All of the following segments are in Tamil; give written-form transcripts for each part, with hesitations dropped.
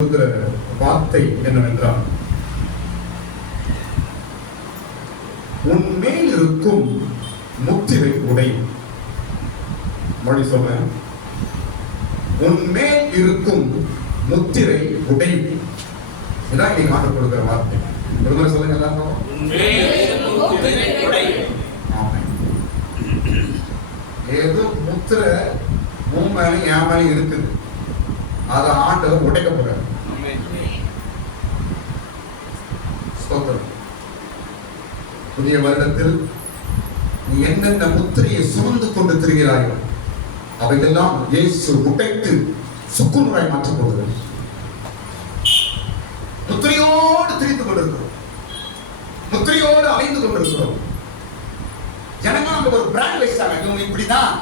கொடுக்கிற வார்த்தை என்னவென்றால், உன்மேல் இருக்கும் முத்திரை உடையும். மொழி சொல்றேன், உன்மேல் இருக்கும் முத்திரை உடையும். இதான் நீங்க ஆண்டு கொடுக்கிற வார்த்தை. ஒரு முறை சொல்லுங்க எல்லாரும். ஏதோ முத்திரை உன் மேலும் என் மேலும் இருக்குது, அதை ஆண்டவர் உடைக்க போறார். புதிய வருடத்தில் நீ என்னென்ன முத்திரையை சுமந்து கொண்டு திரிகிறாயோ அவையெல்லாம் இயேசு உடைத்து சுக்குநூறாய் மாற்றப் போகிறது. முத்திரையோடு திரிந்து கொண்டிருக்கிறோம், முத்திரையோடு அலைந்து கொண்டிருக்கிறோம். ஜனங்க நமக்கு ஒரு பிராண்ட் வச்சாங்க, இவங்க இப்படிதான்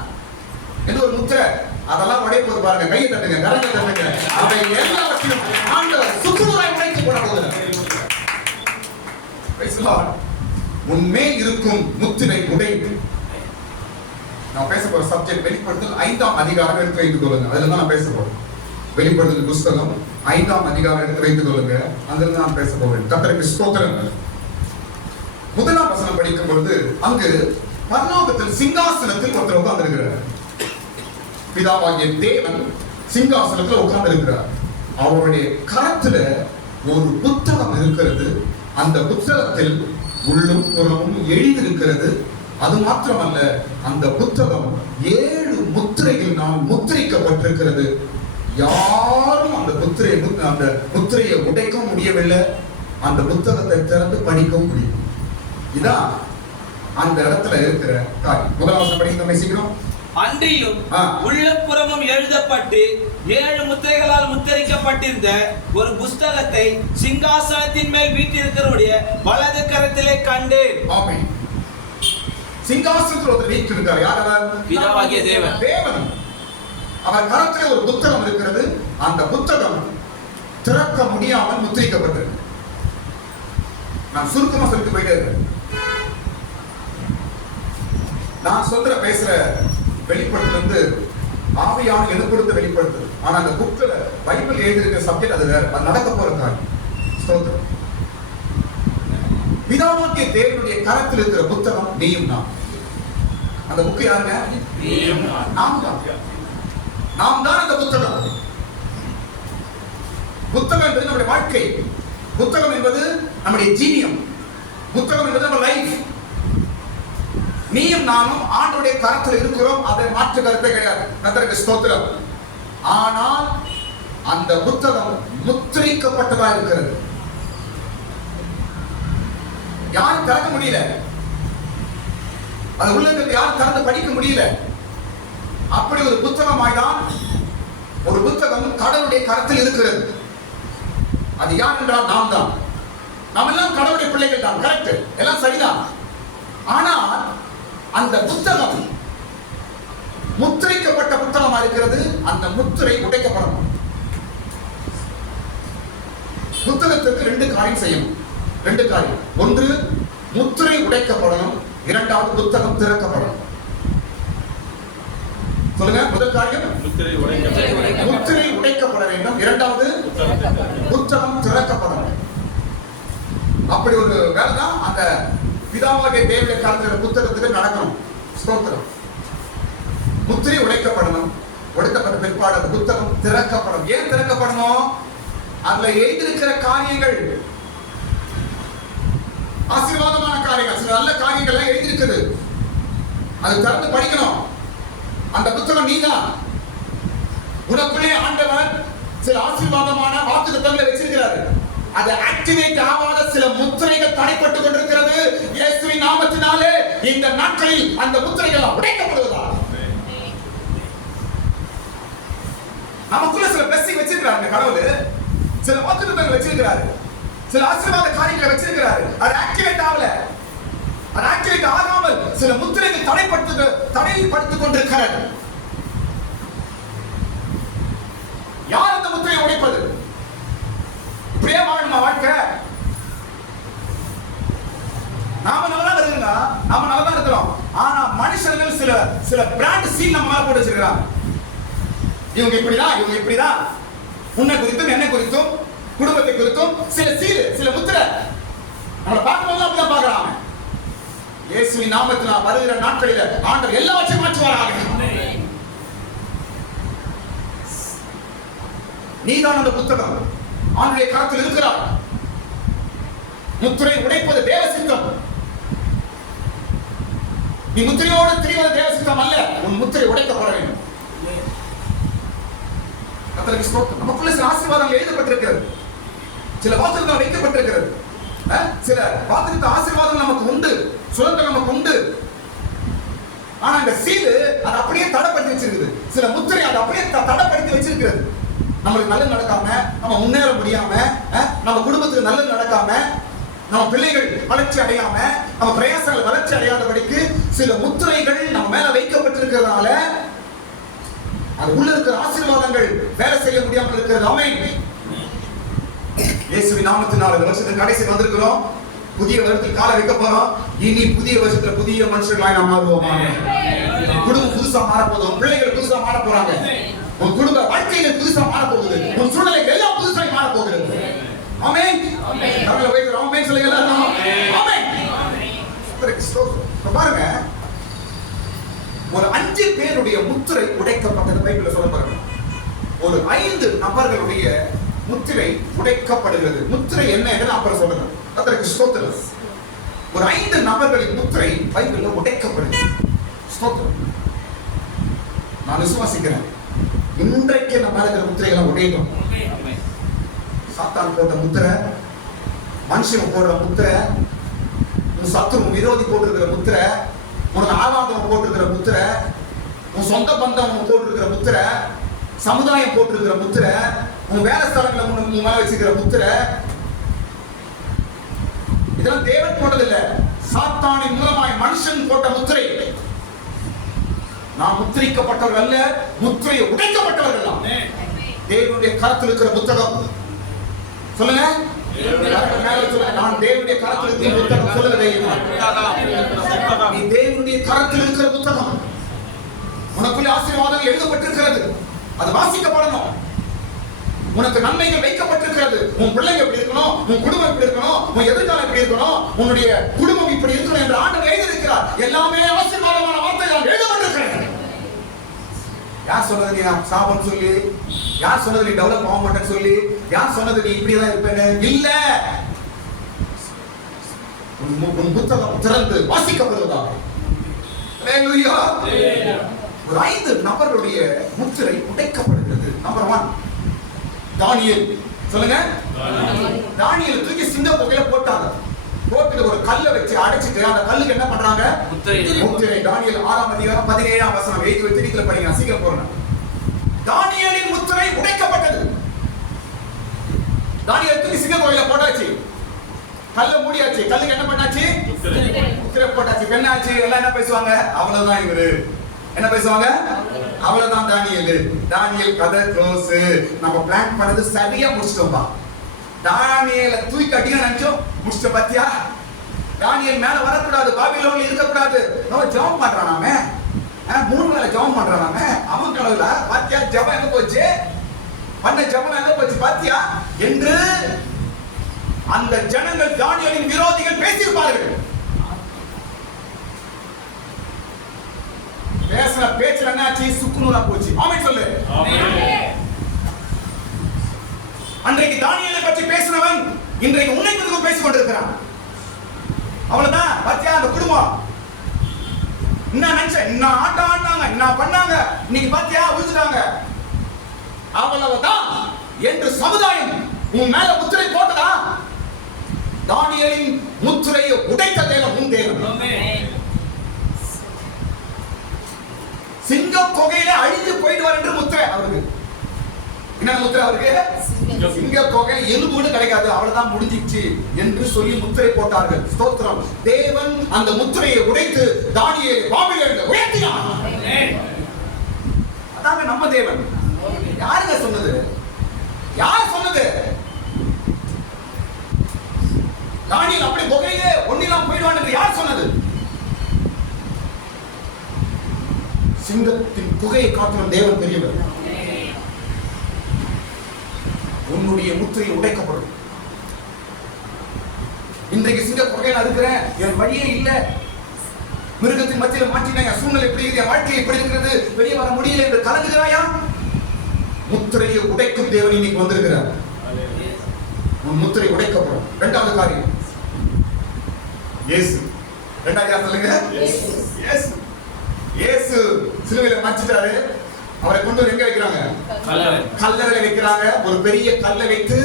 என்று ஒரு முத்திரை. அதெல்லாம் உடைப்பது பாருங்க, கையை தட்டுங்க, கரங்களை தட்டுங்க. அவை எல்லாவற்றையும் ஆண்டவர் சுக்குநூறாய் உடைத்து போட போகிறார். உன்மேல் இருக்கும் முத்திரை உடைத்து. நான் பேச போற சப்ஜெக்ட் வெளிப்படுத்தல் 5ஆம் அதிகாரம் எடுத்து வைத்துக் கொள்ளுங்க. அதுல தான் நான் பேச போறேன். வெளிப்படுத்தல் புஸ்தகம் 5ஆம் அதிகாரம் எடுத்து வைத்துக் கொள்ளுங்க. அதுல நான் பேச போறேன். கர்த்தருக்கு ஸ்தோத்திரம். முதலாம் வசனம் படிக்கும் பொழுது, அங்கு பரலோகத்தில் சிங்காசனத்தில் ஒருத்தர் உட்கார்ந்திருக்கிறார். பிதாவாகிய தேவன் சிங்காசனத்தில் உட்கார்ந்து இருக்கிறார். அவருடைய கரத்துல ஒரு புத்தகம் இருக்கிறது. அந்த புத்தகத்தில் உள்ளும் புறமும் எழுதியிருக்கிறது. அது மாத்திரமல்ல, அந்த புத்தகம் 7 முத்திரைகளினால் முத்திரைக்கப்பட்டிருக்கிறது. யாரும் அந்த முத்திரையை உடைக்க முடியவில்லை. அந்த புத்தகத்தை திறந்து படிக்கவும் முடியும். இதான் அந்த இடத்துல இருக்கிற காரியம். முதலாவது படிக்க சீக்கிரம். அன்றியும் உள்ளப்புறமும் எழுதப்பட்டு 7 முத்திரைகளால் முத்திரிக்கப்பட்டிருந்த ஒரு புஸ்தகத்தை சிங்காசனத்தின் மேல் வீற்றிருக்கிறவருடைய வலது கரத்திலே கண்டேன். ஆமென். சிங்காசனத்தில் ஒருத்தர் வீற்றிருக்கிறார். யார் அவர்? பிதாவாகிய தேவன். தேவன். அவர் கரத்திலே ஒரு புத்தகம் இருக்கிறது. அந்த புத்தகம் திறக்க முடியாமல் முத்திரிக்கப்பட்டிருக்கு. நான் சுருக்கமா சொல்லிட்டு போயிட்டே இருக்கேன். நான் சொல்ற பேசுற வெளிப்படுத்தல் வந்து ஆவியான எழுப்படுத்த வெளிப்படுத்தல். ஆனா அந்த புக்ல பைபிள் எழுதியிருக்கிற சப்ஜெக்ட் அது வேற. அது நடக்க போற காரியம். ஸ்தோத்திரம். பிதாவாகிய தேவனுடைய கரத்தில் இருக்கிற புத்தகம் நீயும் நான். அந்த புக்கு யாருங்க? நாம் தான். நாம் தான் அந்த புத்தகம். புத்தகம் என்பது நம்முடைய வாழ்க்கை. புத்தகம் என்பது நம்முடைய ஜீவியம். புத்தகம் என்பது நம்ம லைஃப். நீயும் நானும் ஆண்டவருடைய கரத்தில் இருக்கிறோம். அதை மாற்று கருத்தே கிடையாது. கர்த்தருக்கு ஸ்தோத்திரம். ஆனால் அந்த புத்தகம் முத்திரிக்கப்பட்டதா இருக்கிறது. யாரும் திறக்க முடியல. அது உள்ள யாரும் திறந்து படிக்க முடியல. அப்படி ஒரு புத்தகமாய்தான் ஒரு புத்தகம் கடவுளுடைய கரத்தில் இருக்கிறது. அது யார் என்றால் நாம் தான். நாம் எல்லாம் கடவுளுடைய பிள்ளைகள் தான். கரெக்ட், எல்லாம் சரிதான். ஆனால் அந்த புத்தகம் முத்திரைக்கப்பட்ட புத்தகமா இருக்கிறது. அந்த முத்திரை உடைக்கப்படணும். புத்தகத்திற்கு 2 காரியம் செய்யணும். 2 காரியம். ஒன்று, முத்திரை உடைக்கப்படணும். இரண்டாவது, புத்தகம் திறக்கப்படணும். சொல்லுங்க. முதல் காரியம் முத்திரை உடைக்கப்பட வேண்டும். இரண்டாவது, புத்தகம் திறக்கப்படணும். அப்படி ஒரு வேலை தான் அந்த பிதாவாகிய தேவனுடைய கரத்தில் புத்தகத்துக்கு நடக்கணும். ஸ்தோத்திரம். முத்திரை உடைக்கப்படணும். உடைக்கப்பட்ட பிற்பாடு அந்த புத்தகம் திறக்கப்படணும். ஏன் திறக்கப்படணும்? அதுல எழுதியிருக்கிற காரியங்கள் ஆசீர்வாதமான காரியங்கள், சில நல்ல காரியங்கள் எழுதியிருக்குது. அது திறந்து படிக்கணும். அந்த புத்தகம் நீதான். உனக்குள்ளே ஆண்டவர் சில ஆசீர்வாதமான வாக்குத்தத்தங்களை வச்சிருக்கிறாரு. அது ஆக்டிவேட் ஆகாத சில முத்திரைகள் தடைப்பட்டுக் கொண்டிருக்கிறது. இயேசுவின் நாமத்தினாலே இந்த நாட்களில் அந்த முத்திரைகள் உடைக்கப்படுவதா? நமக்குள்ள சில பிளஸிங் வச்சிருக்கிறாரு கடவுள். சில வாக்குத்தத்தங்களை வச்சிருக்கிறாரு. சில ஆசீர்வாத காரியங்களை வச்சிருக்கிறாரு. அது ஆக்டிவேட் ஆகல. அது ஆக்டிவேட் ஆகாமல் சில முத்திரைகள் தடைப்படுத்திக் கொண்டிருக்கிறது. யார் அந்த முத்திரையை உடைப்பது? இப்படியே வாழணுமா வாழ்க்கை? நாம நல்லா இருக்குங்க, நாம நல்லா தான் இருக்கிறோம். ஆனா மனுஷர்கள் சில பிராண்ட் சீல் நம்ம மேல போட்டு வச்சிருக்காங்க. இவங்க இப்படிதான், இவங்க இப்படிதான். உன்னை குறித்தும் என்னை குறித்தும் குடும்பத்தை குறித்தும் சில சீல், சில முத்திரை. நம்மளை பார்க்கும்போது அப்படிதான் பார்க்கறாங்க. இயேசுவின் நாமத்தில் வருகிற நாட்களில் ஆண்டவர் எல்லாவற்றையும் மாற்றுவாராக. நீதான் அந்த புத்தகம், ஆண்டுடைய கரத்தில் இருக்கிறார். முத்திரை உடைப்பது தேவ சித்தம். நீ முத்திரையோடு திரிவது தேவ சித்தம் அல்ல. உன் முத்திரை உடைக்கப்பட வேண்டும். கர்த்தருக்கு ஸ்தோத்திரம். நமக்குள்ள சில ஆசீர்வாதங்கள் எழுதப்பட்டிருக்கிறது, சில வாக்குகள் வைக்கப்பட்டிருக்கிறது. சில வாக்குத்த ஆசீர்வாதங்கள் நமக்கு உண்டு, சுதந்திரம் நமக்கு உண்டு. ஆனா இந்த சீல் அது அப்படியே தடைப்படுத்தி வச்சிருக்குது. சில முத்திரை அது அப்படியே தடைப்படுத்தி வச்சிருக்கிறது. நம்மளுக்கு நல்லது நடக்காம, நம்ம முன்னேற முடியாம, நம்ம குடும்பத்துக்கு நல்லது நடக்காம, நம்ம பிள்ளைகள் வளர்ச்சி அடையாம, நம்ம பிரயாசங்கள் வளர்ச்சி அடையாதபடிக்கு சில முத்திரைகள் நம்ம மேல வைக்கப்பட்டிருக்கிறதுனால அது உள்ள இருக்கிற ஆசீர்வாதங்கள் வேலை செய்ய முடியாமல் இருக்கிறது. ஆமென். இயேசுவின் நாமத்தினால இந்த வருஷத்துக்கு கடைசி வந்திருக்கிறோம். புதிய வருடத்தில் காலை வைக்க போறோம். இனி புதிய வருஷத்துல புதிய மனுஷர்களாய் நாம் மாறுவோம். குடும்பம் புதுசா மாறப்போகுது, உன் பிள்ளைகள் புதுசா மாற போறாங்க, உன் குடும்ப வாழ்க்கைகள் புதுசா மாற போகுது, உன் சூழ்நிலைகள் எல்லாம் புதுசாய் மாற போகிறது. ஆமென். நம்மள வைக்கிற ஆமென் சொல்லுங்க எல்லாரும். ஆமென். பாருங்க, ஒரு 5 பேருடைய முத்திரை உடைக்கப்பட்டது பைபிள்ல சொல்லப்படுகிறது. ஒரு 5 நபர்களுடைய முத்திரை உடைக்கப்படுகிறது. முத்திரை என்ன என்று அப்புறம் சொல்லுங்க. கர்த்தருக்கு ஸ்தோத்திரம். ஒரு 5 நபர்களின் முத்திரை பைபிள்ல உடைக்கப்படுகிறது. ஸ்தோத்திரம். நான் விசுவாசிக்கிறேன், இன்றைக்கு நம்ம இருக்கிற முத்திரைகளை உடையணும். சாத்தான் போட்ட முத்திரை, மனுஷன் போடுற முத்திரை, உன் சத்துரு விரோதி போட்டிருக்கிற முத்திரை, உனக்கு ஆவாதம் போட்டிருக்கிற முத்திரை, உன் சொந்த பந்தம் போட்டிருக்கிற முத்திரை, சமுதாயம் போட்டிருக்கிற முத்திரை, உன் வேலை ஸ்தலங்களை உன் மேல வச்சிருக்கிற முத்திரை, இதெல்லாம் தேவன் போட்டதில்லை, சாத்தானின் மூலமாய் மனுஷன் போட்ட முத்திரை. நாம் முத்திரிக்கப்பட்டவர்கள் அல்ல, முத்திரையை உடைக்கப்பட்டவர்கள் தான். தேவனுடைய கரத்தில் இருக்கிற புத்தகம் சொல்லுங்க. நான் தேவனுடைய கரத்தில் இருக்கிற புத்தகம் சொல்லுங்க. நீ தேவனுடைய கரத்தில் இருக்கிற புத்தகம். உனக்குள்ள ஆசீர்வாதங்கள் எழுதப்பட்டிருக்கிறது, அது வாசிக்கப்படணும். உனக்கு நன்மைகள் வைக்கப்பட்டிருக்கிறது. உன் பிள்ளைங்க எப்படி இருக்கணும், உன் குடும்பம் எப்படி இருக்கணும், உன் எதிர்காலம் எப்படி இருக்கணும், உன்னுடைய குடும்பம் இப்படி இருக்கணும் என்று ஆண்டவர் எழுதியிருக்கிறார். எல்லாமே ஆசீர்வாதமான வார்த்தைகள் எழுதப்பட்டிருக்கிறது. யார் சொன்னது நீ சாபம் சொல்லி, யார் சொன்னது நீ டெவலப் ஆக மாட்டேன்னு சொல்லி, யார் சொன்னது நீ இப்படிதான் இருப்பேன்னு இல்ல. உன் புத்தகம் திறந்து வாசிக்கப்படுவதாக. ஹல்லேலூயா. ஒரு 5 நபர்களுடைய முத்திரை உடைக்கப்படுகிறது. நம்பர் 1 தானியேல். சொல்லுங்க. தானியேல் தூக்கி சிங்க புகையில போட்டாங்க. போட்டு ஒரு கல்லை வச்சு அடைச்சிட்டு அந்த கல்லுக்கு என்ன பண்றாங்க? முத்திரை. தானியேல் 6ஆம் அதிகாரம் 17ஆம் வசனம் எழுதி வச்சு வீட்டுல படிங்க. சீக்கிரம் போறேன். தானியேலின் முத்திரை உடைக்கப்பட்டது. தானியேல் தூக்கி சிங்க புகையில போட்டாச்சு, கல்ல மூடியாச்சு. கல்லுக்கு என்ன பண்ணாச்சு? முத்திரை போட்டாச்சு. என்ன ஆச்சு? எல்லாம் என்ன பேசுவாங்க? அவ்வளவுதான் இவரு. என்ன பேசுவாங்க? அவ்வளவுதான் தானியேல். தானியேல் கதை க்ளோஸ். நம்ம பிளான் பண்ணது சரியா முடிச்சிட்டோம்பா. தானியேல தூக்கி அடிக்க நினைச்சோம், முடிச்சிட்ட பாத்தியா? தானியேல் மேல வரக்கூடாது, பாபிலோன்ல இருக்கக்கூடாது. நம்ம ஜெபம் பண்றானாமே, 3 வேளை ஜெபம் பண்றானாமே. அவன் கடவுளா பாத்தியா? ஜெபம் எங்க போச்சு? பண்ண ஜெபம் எங்க போச்சு பாத்தியா என்று அந்த ஜனங்கள், தானியேலின் விரோதிகள் பேசியிருப்பார்கள். பேசுற பேச்சுல என்னாச்சு? சுக்குநூறா போச்சு. ஆமென் சொல்லு. அன்றைக்கு தானியேலை பற்றி பேசினவன் இன்றைக்கு உன்னை குறித்து பேசிக் கொண்டிருக்கிறான். அவ்வளவுதான். பாத்தியா அந்த குடும்பம் என்ன நினைச்ச, என்ன ஆட்டம் ஆடினாங்க, என்ன பண்ணாங்க, இன்னைக்கு பாத்தியா விழுந்துட்டாங்க. அவ்வளவுதான் என்று சமுதாயம் உன் மேல முத்திரை போட்டதா? தானியேலின் முத்திரையை உடைத்த தேவன் உன் தேவன். சிங்க கொகையில அழிந்து போயிடுவார் என்று முத்திரை அவருக்கு. என்ன முத்திரை அவருக்கு? சிங்க கொகை எலும்பு கூட கிடைக்காது, அவ்வளவுதான் முடிஞ்சிச்சு என்று சொல்லி முத்திரை போட்டார்கள். ஸ்தோத்திரம். தேவன் அந்த முத்திரையை உடைத்து தானியேலை பாபிலோனில் உயர்த்தினார். அதாங்க நம்ம தேவன். யாருங்க சொன்னது? யார் சொன்னது? தானியேல் அப்படி கொகையிலே ஒன்னிலாம் போயிடுவான் என்று யார் சொன்னது? சிங்கத்தின் குகையை காட்டிலும் தேவன் பெரியவர். உன்னுடைய முத்திரை உடைக்கப்படும். இன்றைக்கு சிங்க கொகையில இருக்கிறேன், என் வழியே இல்ல, மிருகத்தின் மத்தியில மாற்றின என் சூழ்நிலை எப்படி இருக்குது, என் வாழ்க்கை எப்படி இருக்கிறது, வெளியே வர முடியல என்று கலங்குகிறாயா? முத்திரையை உடைக்கும் தேவன் இன்னைக்கு வந்திருக்கிறார். உன் முத்திரை உடைக்கப்படும். இரண்டாவது காரியம் இயேசு. இரண்டாவது யார் சொல்லுங்க? இயேசு. இயேசு சிலுவையில மரிச்சிட்டாரு. அவரை கொண்டு வந்து எங்க வைக்கிறாங்க? கல்லறையில வைக்கிறாங்க. ஒரு பெரிய கல்லை வைத்து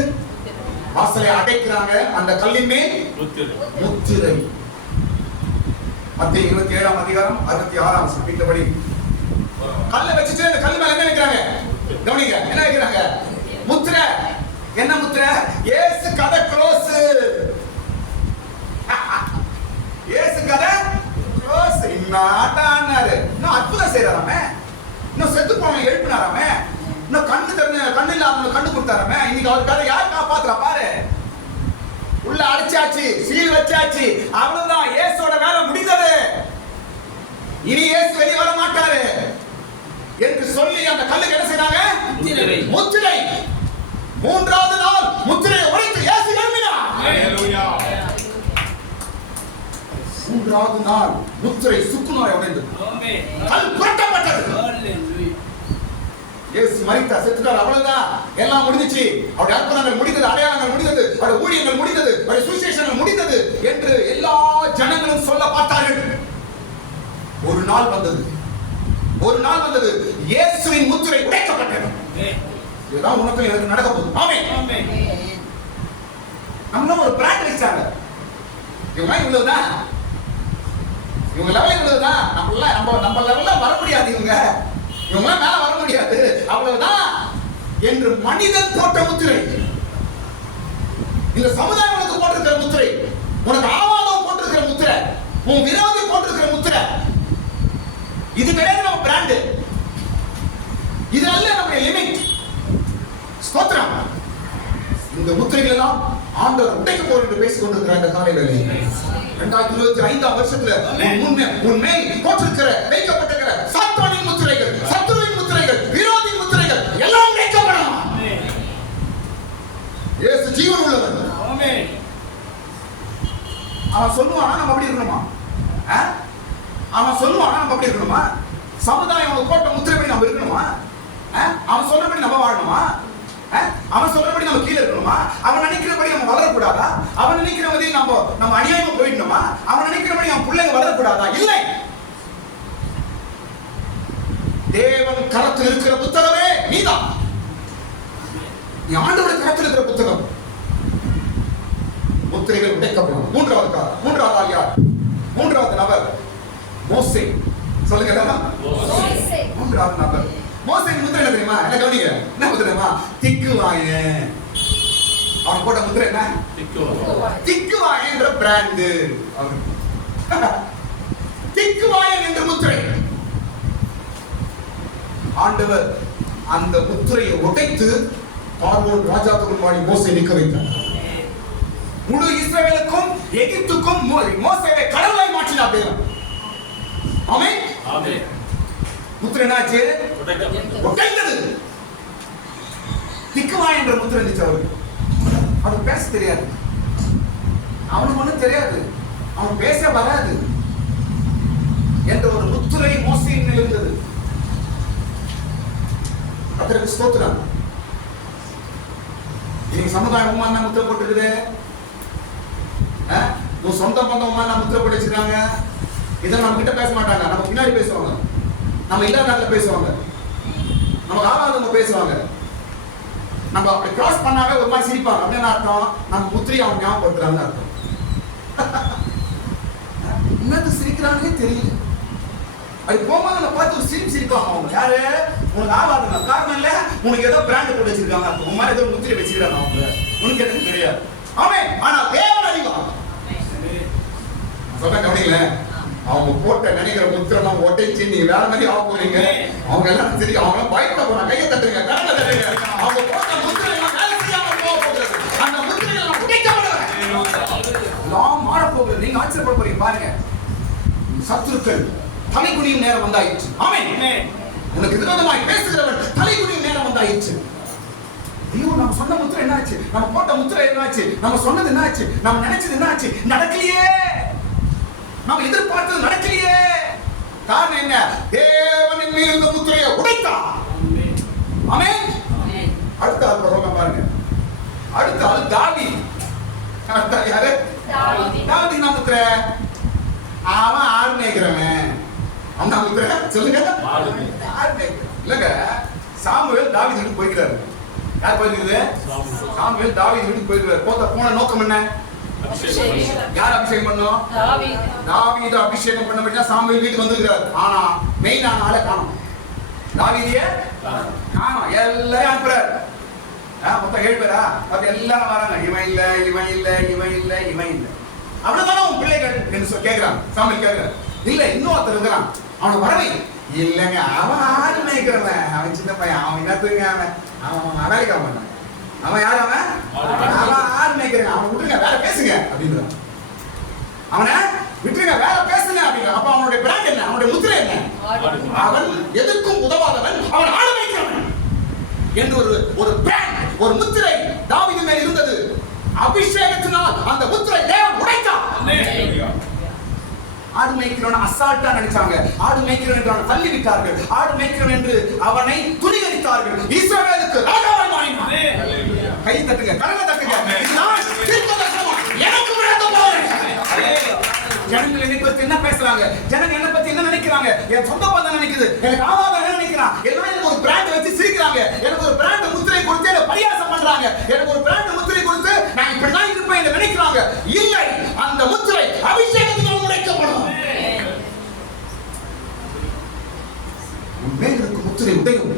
வாசலை அடைக்கிறாங்க. அந்த கல்லின் மேல் முத்திரை. மத்திய 27ஆம் அதிகாரம் 66ஆம் வசனம் வீட்டுப்படி கல்லை வச்சுட்டு அந்த கல்லு மேல என்ன வைக்கிறாங்க? கவனிங்க, என்ன வைக்கிறாங்க? முத்திரை. என்ன முத்திரை? இயேசு கதை க்ளோஸ். இயேசு கதை க்ளோஸ். இன்னாட்டானாரு. இன்னும் அற்புதம் செய்யறாராமே, இன்னும் செத்து போனவங்க எழுப்பினாராமே, இன்னும் கண்ணு இல்லாம கண்ணு கொடுத்தாராமே. இன்னைக்கு அவர் கதை யார் காப்பாத்துறா பாரு. உள்ள அடிச்சாச்சு, சீல் வச்சாச்சு, அவ்வளவுதான். இயேசுவோட வேலை முடிந்தது. இனி இயேசு வெளியே வர மாட்டாரு என்று சொல்லி அந்த கல்லுக்கு என்ன செய்றாங்க? முத்திரை. மூன்றாவது நாள் முத்திரையை உடைத்து இயேசு எழும்பினார். ஹalleluya. மூன்றாவது நாள் முத்திரை சுக்குநூறாய் உடைந்தது. ஆமென். கல் புரட்டப்பட்டது. ஹalleluya. இயேசு மரித்தார், செத்துட்டார், அவ்வளவுதான். எல்லாம் முடிஞ்சிச்சு. அவருடைய அற்புதங்கள் முடிந்தது, அடையாளங்கள் முடிந்தது, அவருடைய ஊழியங்கள் முடிந்தது, அவருடைய சுவிசேஷங்கள் முடிந்தது என்று எல்லா ஜனங்களும் சொல்ல பார்த்தார்கள். ஒரு நாள் வந்தது. ஒரு நாள் வந்தது. இயேசுவின் முத்திரை உடைக்கப்பட்டது. இதுதான் உனக்கு எனக்கு நடக்க போகுது. ஆமென். ஆமென். நம்ம ஒரு பிராண்ட் வச்சாங்க. இவங்க இவ்வளவுதான், இவங்க லெவல் இவ்வளவுதான், நம்ம லெவல்ல வர முடியாது, இவங்க மேல வர முடியாது, அவ்வளவுதான் என்று மனிதன் போட்ட முத்திரை. இந்த சமுதாயம் உனக்கு போட்டிருக்கிற முத்திரை, உனக்கு ஆவாதம் போட்டிருக்கிற முத்திரை, உன் விரோதி போட்டிருக்கிற முத்திரை. இது கிடையாது நம்ம பிராண்ட். இது அல்ல நம்முடைய லிமிட். ஸ்தோத்திரம். இந்த முத்திரைகள் எல்லாம் ஆண்டவர் உடைக்க போறார் என்று பேசிக் கொண்டிருக்கிற இந்த காலை வேளையில் 2025ஆம் வருஷத்துல உன் மேல் போட்டிருக்கிற வைக்கப்பட்டிருக்கிற சாத்தானின் முத்திரைகள், சத்துருவின் முத்திரைகள், விரோதி முத்திரைகள் எல்லாம் உடைக்கப்படணும். இயேசு ஜீவன் உள்ளவர். ஆமென். அவன் சொல்லுவானா நம்ம அப்படி இருக்கணுமா? அவன் சொல்லுவானா நம்ம அப்படி இருக்கணுமா? சமுதாயம் போட்ட முத்திரைப்படி நம்ம இருக்கணுமா? அவன் சொல்றபடி நம்ம வாழணுமா? அவன் சொல்றபடி நம்ம கீழே இருக்கணுமா? அவன் நினைக்கிறபடி நம்ம வளரக்கூடாதா? அவன் நினைக்கிறபடி நம்ம அநியாயமா போயிடணுமா? அவன் நினைக்கிறபடி நம்ம பிள்ளைங்க வளரக்கூடாதா? இல்லை. தேவன் கரத்தில் இருக்கிற புத்தகமே நீதான். நீ ஆண்டவருடைய கரத்தில் இருக்கிற புத்தகம். முத்திரைகள் உடைக்கப்படும். மூன்றாவது ஆள் யார்? மூன்றாவது நபர் மோசே. சொல்லுங்க. மூன்றாவது நபர் மோசே. முத்திரை என்ன தெரியுமா? என்ன கவனிங்க, என்ன முத்திரை தெரியுமா? திக்குவாயன். அவன் போட்ட முத்திரை என்ன? திக்குவாயன் என்ற பிராண்ட். திக்குவாயன் என்ற முத்திரை. ஆண்டவர் அந்த முத்திரையை உடைத்து பார்வோன் ராஜாவுக்கு முன்னாடி மோசே நிற்க வைத்தார். முழு இஸ்ரவேலுக்கும் எகிப்துக்கும் மோசேவை கடவுளாய் மாற்றினார் தேவன். ஆமென். ஆமென். முத்திரை என்னாச்சு? உடைந்தது. திக்குவாய் என்ற முத்திரை இருந்துச்சு அவருக்கு. அவனுக்கு பேச தெரியாது, அவனுக்கு ஒண்ணும் தெரியாது, அவன் பேச வராது என்ற ஒரு முத்திரை மோசேயின் இருந்தது. கர்த்தருக்கு ஸ்தோத்திரம். இன்னைக்கு சமுதாயம் உமா என்ன முத்திரை போட்டுருக்குது? உன் சொந்த பந்தம் உமா என்ன முத்திரை போட்டு வச்சிருக்காங்க? இதை நம்ம கிட்ட பேச மாட்டாங்க, நம்ம பின்னாடி பேசுவாங்க, நம்ம இல்லாத நேரத்தில் பேசுவாங்க, நமக்கு ஆகாதவங்க பேசுவாங்க. நம்ம அப்படி கிராஸ் பண்ணாவே ஒரு மாதிரி சிரிப்பாங்க. அப்படின்னு அர்த்தம் நம்ம முத்திரை அவங்க ஞாபகப்படுத்துறாங்கன்னு அர்த்தம். இன்னது சிரிக்கிறாங்கன்னே தெரியல. அது போகும்போது நம்ம பார்த்து ஒரு சிரிப்பாங்க. அவங்க யாரு? உனக்கு ஆகாதுங்க, காரணம் இல்ல, உனக்கு ஏதோ பிராண்ட் போட்டு வச்சிருக்காங்க, உங்க மாதிரி ஏதோ முத்திரை வச்சிருக்காங்க அவங்க, உனக்கு எனக்கு தெரியாது. ஆமென். ஆனா தேவன் அறிவான். சொல்ல கவனிக்கல, அவங்க போட்ட நினைக்கிற முத்திரம் ஒட்டைச்சு நீ வேற மாதிரி ஆக போறீங்க. அவங்க எல்லாம் சரி, அவங்க பயப்பட போறாங்க. கையை தட்டுங்க, கரங்களை தட்டுங்க. அவங்க போட்ட முத்திரை எல்லாம் வேலை செய்யாம போக போகிறது. அந்த முத்திரை எல்லாம் உடைக்கப்படுறது, எல்லாம் மாற போகிறது. நீங்க ஆச்சரியப்பட போறீங்க. பாருங்க, சத்துருக்கள் தலைகுனியும் நேரம் வந்தாயிற்று. ஆமென். உனக்கு விரோதமாய் பேசுகிறவன் தலைகுனியும் நேரம் வந்தாயிற்று. ஐயோ நம்ம சொன்ன முத்திரை என்ன ஆச்சு, நம்ம போட்ட முத்திரை என்ன ஆச்சு, நம்ம சொன்னது என்ன ஆச்சு, நம்ம நினைச்சது என்ன ஆச்சு, நடக்கலையே, நம்ம எதிர்பார்த்தது நடக்கலையே. காரணம் என்ன? தேவனின் மேல் இருந்த முத்திரையை உடைத்தான். ஆமென். அடுத்த ஆள் சொல்லுங்க பாருங்க. அடுத்த ஆள் தாவீது. யாரு? தாவீது முத்திரை. அவன் ஆடு மேய்க்கிறவன். அவன் முத்திரை சொல்லுங்க. ஆடு மேய்க்கிறவன் இல்லங்க. சாமுவேல் தாவீது வீட்டுக்கு போய்க்கிறாரு. யார் போயிருக்குது? சாமுவேல் தாவீது வீட்டுக்கு போயிருக்கிறார். போன நோக்கம் என்ன? யார் அபிஷேகம் பண்ணோம்? தாவீது அபிஷேகம் பண்ண சாமுவேல் வீட்டுக்கு வந்திருக்கிறார். ஆனா மெயினான ஆளை காணோம். தாவீதியே காணோம். எல்லாரும் அனுப்புறாரு. மொத்தம் 7 பேரா? எல்லாரும் வராங்க. இவன் இல்ல, இவன் இல்ல, இவன் இல்ல, இவன் இல்ல. அவ்வளவுதானே உன் பிள்ளைகள் என்று கேட்கிறான். சாமுவேல் கேட்கிறான். இல்ல இன்னொருத்தர் இருக்கிறான், அவனை வரவை இல்லைங்க. அவன் ஆடு மேய்க்கிறவன். அவன் சின்ன பையன். அவன் என்னத்துங்க? அவன் அமெரிக்கா பண்ணான். அவன் யார்? அவன் ஆடு மேய்க்கிறவன். அவனை விட்டுருங்க, வேற பேசுங்க அப்படின்றான். அவனை விட்டுருங்க, வேற பேசுங்க அப்படிங்கிற. அப்ப அவனுடைய பிராண்ட் என்ன? அவனுடைய முத்திரை என்ன? அவன் எதற்கும் உதவாதவன், அவன் ஆடு மேய்க்கிறவன் என்று ஒரு பிராண்ட், ஒரு முத்திரை தாவீது மேல் இருந்தது. அபிஷேகத்தினால் அந்த முத்திரை தேவன் உடைத்தான். ஆடு மேய்க்கிறவன் அசால்ட்டா நினைச்சாங்க. ஆடு மேய்க்கிறவன் என்று அவனை தள்ளி விட்டார்கள். ஆடு மேய்க்கிறவன் என்று அவனை துணிகரித்தார்கள். இஸ்ரவேலுக்கு ராஜாவாய் மாறினான். கை தட்டுங்க, கரங்களை தட்டுங்க. நான் தீர்க்கதரிசனம் எனக்கு விளக்க போறேன். ஜனங்கள் என்னை பத்தி என்ன பேசுறாங்க? ஜனங்க என்ன பத்தி என்ன நினைக்கிறாங்க? என் சொந்த பந்தம் நினைக்குது, எனக்கு ஆவாத என்ன நினைக்கிறான்? எல்லாம் எனக்கு ஒரு பிராண்ட் வச்சு சிரிக்கிறாங்க. எனக்கு ஒரு பிராண்ட் முத்திரை கொடுத்து என்ன பரியாசம் பண்றாங்க. எனக்கு ஒரு பிராண்ட் முத்திரை கொடுத்து நான் இப்படிதான் இருப்பேன் என்று நினைக்கிறாங்க. இல்லை, அந்த முத்திரை அபிஷேகத்தினால் உடைக்கப்படும். உண்மையில் இருக்கும் முத்திரை உடையும்.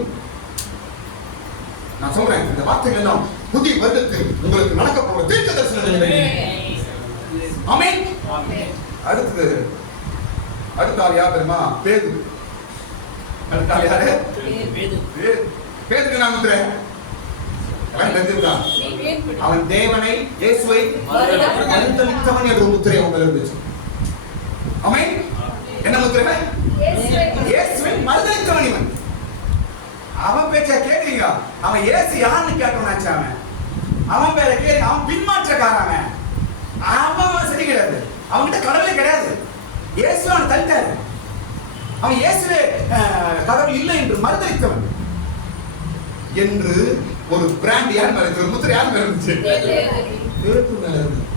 நான் சொல்றேன், இந்த வார்த்தைகள் எல்லாம் புதிய வருடத்தில் உங்களுக்கு நடக்க போற தீர்க்க தரிசனம். ஆமென். அடுத்த ஆள் யார் தெரியுமா? பேதுரு. அடுத்த ஆள் யாரு? பேதுரு. நான் முத்திரை அவன் தேவனை இயேசுவை மறுதலித்தவன் என்ற முத்திரை அவங்க இருந்துச்சு. ஆமென். என்ன முத்திரை? இயேசுவை மறுதலித்தவன் இவன். அவன் பேச்ச கேட்கிறீங்க? அவன் இயேசு யாருன்னு கேட்டவனாச்சு. அவன் பேரை கேட்க, அவன் பின்மாற்றக்காரன். அவன் சரி கிடையாது. அவன்கிட்ட கடவுளே கிடையாது. இயேசு அவன் தள்ளிட்டாரு. அவன் இயேசுவே கடவுள் இல்லை என்று மறுதலித்தவன் என்று ஒரு பிராண்ட் யார் மேல இருந்துச்சு? ஒரு முத்திரை யார் மேல இருந்துச்சு? பேதுரு மேல இருந்துச்சு.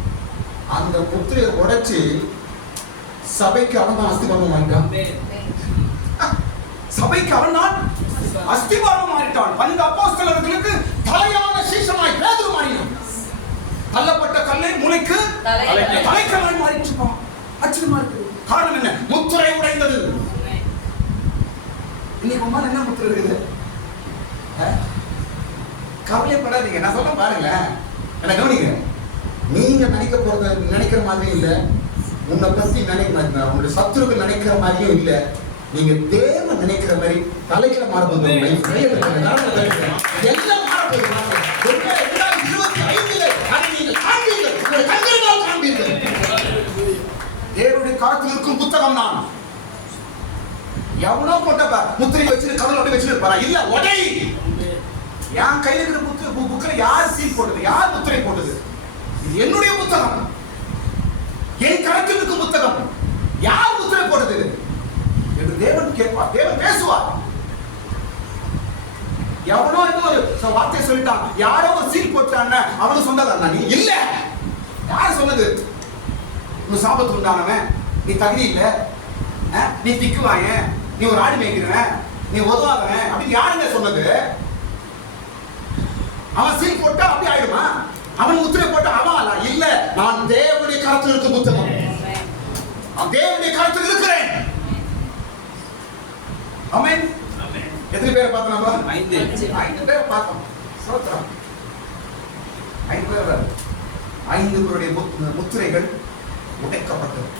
அந்த முத்திரையை உடைச்சு சபைக்கு அவன் தான் அஸ்திபாரம் மாறிட்டான். சபைக்கு அவன் தான் அஸ்திபாரம் மாறிட்டான். 12 அப்போஸ்தலர்களுக்கு தலையான சீஷனாய் பேதுரு மாறினான். தள்ளப்பட்ட கல்லை முளைக்கு தலைக்கல்லாய் மாறிச்சுப்பான். ஆச்சரியமா இருக்கு. காரணம் என்ன? முத்திரை உடைந்தது. இன்னைக்கு உமா என்ன முத்திரை இருக்குது? கவலைப்படாதீங்க. நான் சொல்ல பாருங்களேன், என்ன கவனிங்க. நீங்க நினைக்கிற மாதிரி இல்ல, உன்னை பத்தி நினைக்கிற உங்களுடைய சத்துருக்கள் நினைக்கிற மாதிரியும் இல்ல. நீங்க தேவன் நினைக்கிற மாதிரி தலைகளை மாறப்போது எல்லாம் மாறப்போது. 2025 அதை நீங்கள் காண்பீர்கள், உங்களுடைய கண்களினால் காண்பீர்கள். தேவனுடைய கரத்தில் இருக்கும் புத்தகம் நான். எவனோ போட்ட முத்திரை வச்சு கடலோட வச்சிருப்பாரா? இல்ல, உடை. என் கையில் இருக்கிற புக்ல யார் சீல் போட்டது? யார் முத்திரை போட்டது? இது என்னுடைய புத்தகம், என் கரத்தில் இருக்கும் புத்தகம். யார் முத்திரை போட்டது என்று தேவன் கேட்பார். தேவன் பேசுவார். எவனோ ஒரு வார்த்தை சொல்லிட்டான், யாரோ ஒரு சீல் போட்டான்னு அவனு சொன்னதா? நீ இல்ல. யார் சொன்னது? உன் சாபத்து உண்டானவன், நீ தகுதி இல்ல, நீ திக்குவாய, நீ ஒரு ஆடு மேய்க்கிறவன், நீ உதவாதவன் அப்படின்னு யாருங்க சொன்னது? அவன் சீல் போட்டா அப்படி ஆயிடுமா? அவன் முத்திரை போட்டா அவன் இல்ல. நான் தேவனுடைய கரத்தில் இருக்கும் புத்தகம், நான் தேவனுடைய கரத்தில் இருக்கிறேன். ஆமென். எத்தனை பேரை பார்த்தோம்? 5 பேரை பார்த்தோம். 5 பேர். 5 பேருடைய முத்திரைகள் உடைக்கப்பட்டது.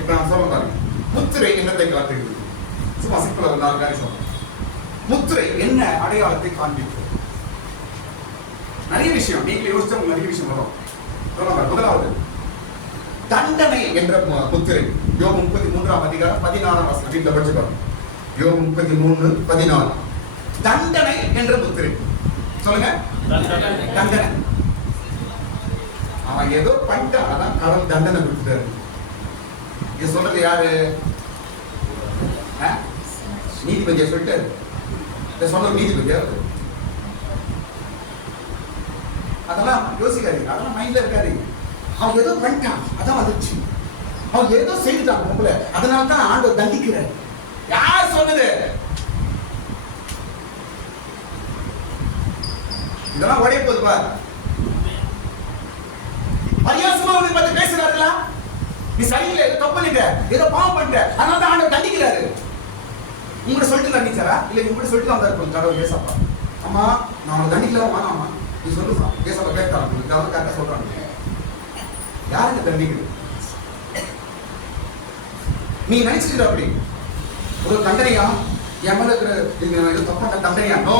இப்ப நான் சொல்ல பாருங்க, முத்திரை என்னத்தை காட்டுகிறது? சும்மா சிம்பிளா ஒரு 4 காரியம் சொல்றேன். முத்திரை என்ன அடையாளத்தை காண்பிக்கிறது? நிறைய விஷயம் நீங்க யோசிச்சா நிறைய விஷயம் வரும். முதலாவது தண்டனை என்ற முத்திரை. யோபு 33ஆம் அதிகாரம் 14ஆம் வசனம் வீட்டில் படிச்சு பாருங்க. யோபு 33:14. தண்டனை என்ற முத்திரை. சொல்லுங்க, தண்டனை. அவன் ஏதோ பண்ணிட்டான், அதான் கடவுள் தண்டனை கொடுத்துட்டாரு. இது சொல்றது யாரு? நீதிபதியா சொல்லிட்டாரு. இதை சொல்ற நீதிபதியா? அதெல்லாம் யோசிக்காதீங்க, அதெல்லாம் மைண்ட்ல இருக்காதீங்க. அவன் ஏதோ பண்ணிட்டான், அதான் வந்துச்சு. அவன் ஏதோ செய்துட்டான் உங்களை, அதனால தான் ஆண்டவர் தண்டிக்கிறார். யார் சொன்னது? இதெல்லாம் உடைய போது பார். பரியாசமா அவனை பத்தி பேசுறாருல, நீ சரியில்லை, தப்பு பண்ணிட்ட, ஏதோ பாவம் பண்ணிட்ட, அதனால தான் ஆண்டவர் தண்டிக்கிறாரு. உங்களை சொல்லிட்டு தண்டிச்சாரா? இல்ல உங்களை சொல்லிட்டு தான் இருக்கும் கடவுள் ஏசப்பா. அம்மா நான் அவனை தண்டிக்கல, வேணாமா நீ சொல்லுமா? ஏசப்பா கேட்டாங்க, அவர் கரெக்டா சொல்றாங்க. யாருக்கு தண்டிக்கிறது? நீ நினைச்சிட்டு அப்படி ஒரு தண்டனையா என் மேல இருக்கிற தப்பான தண்டனையா? நோ,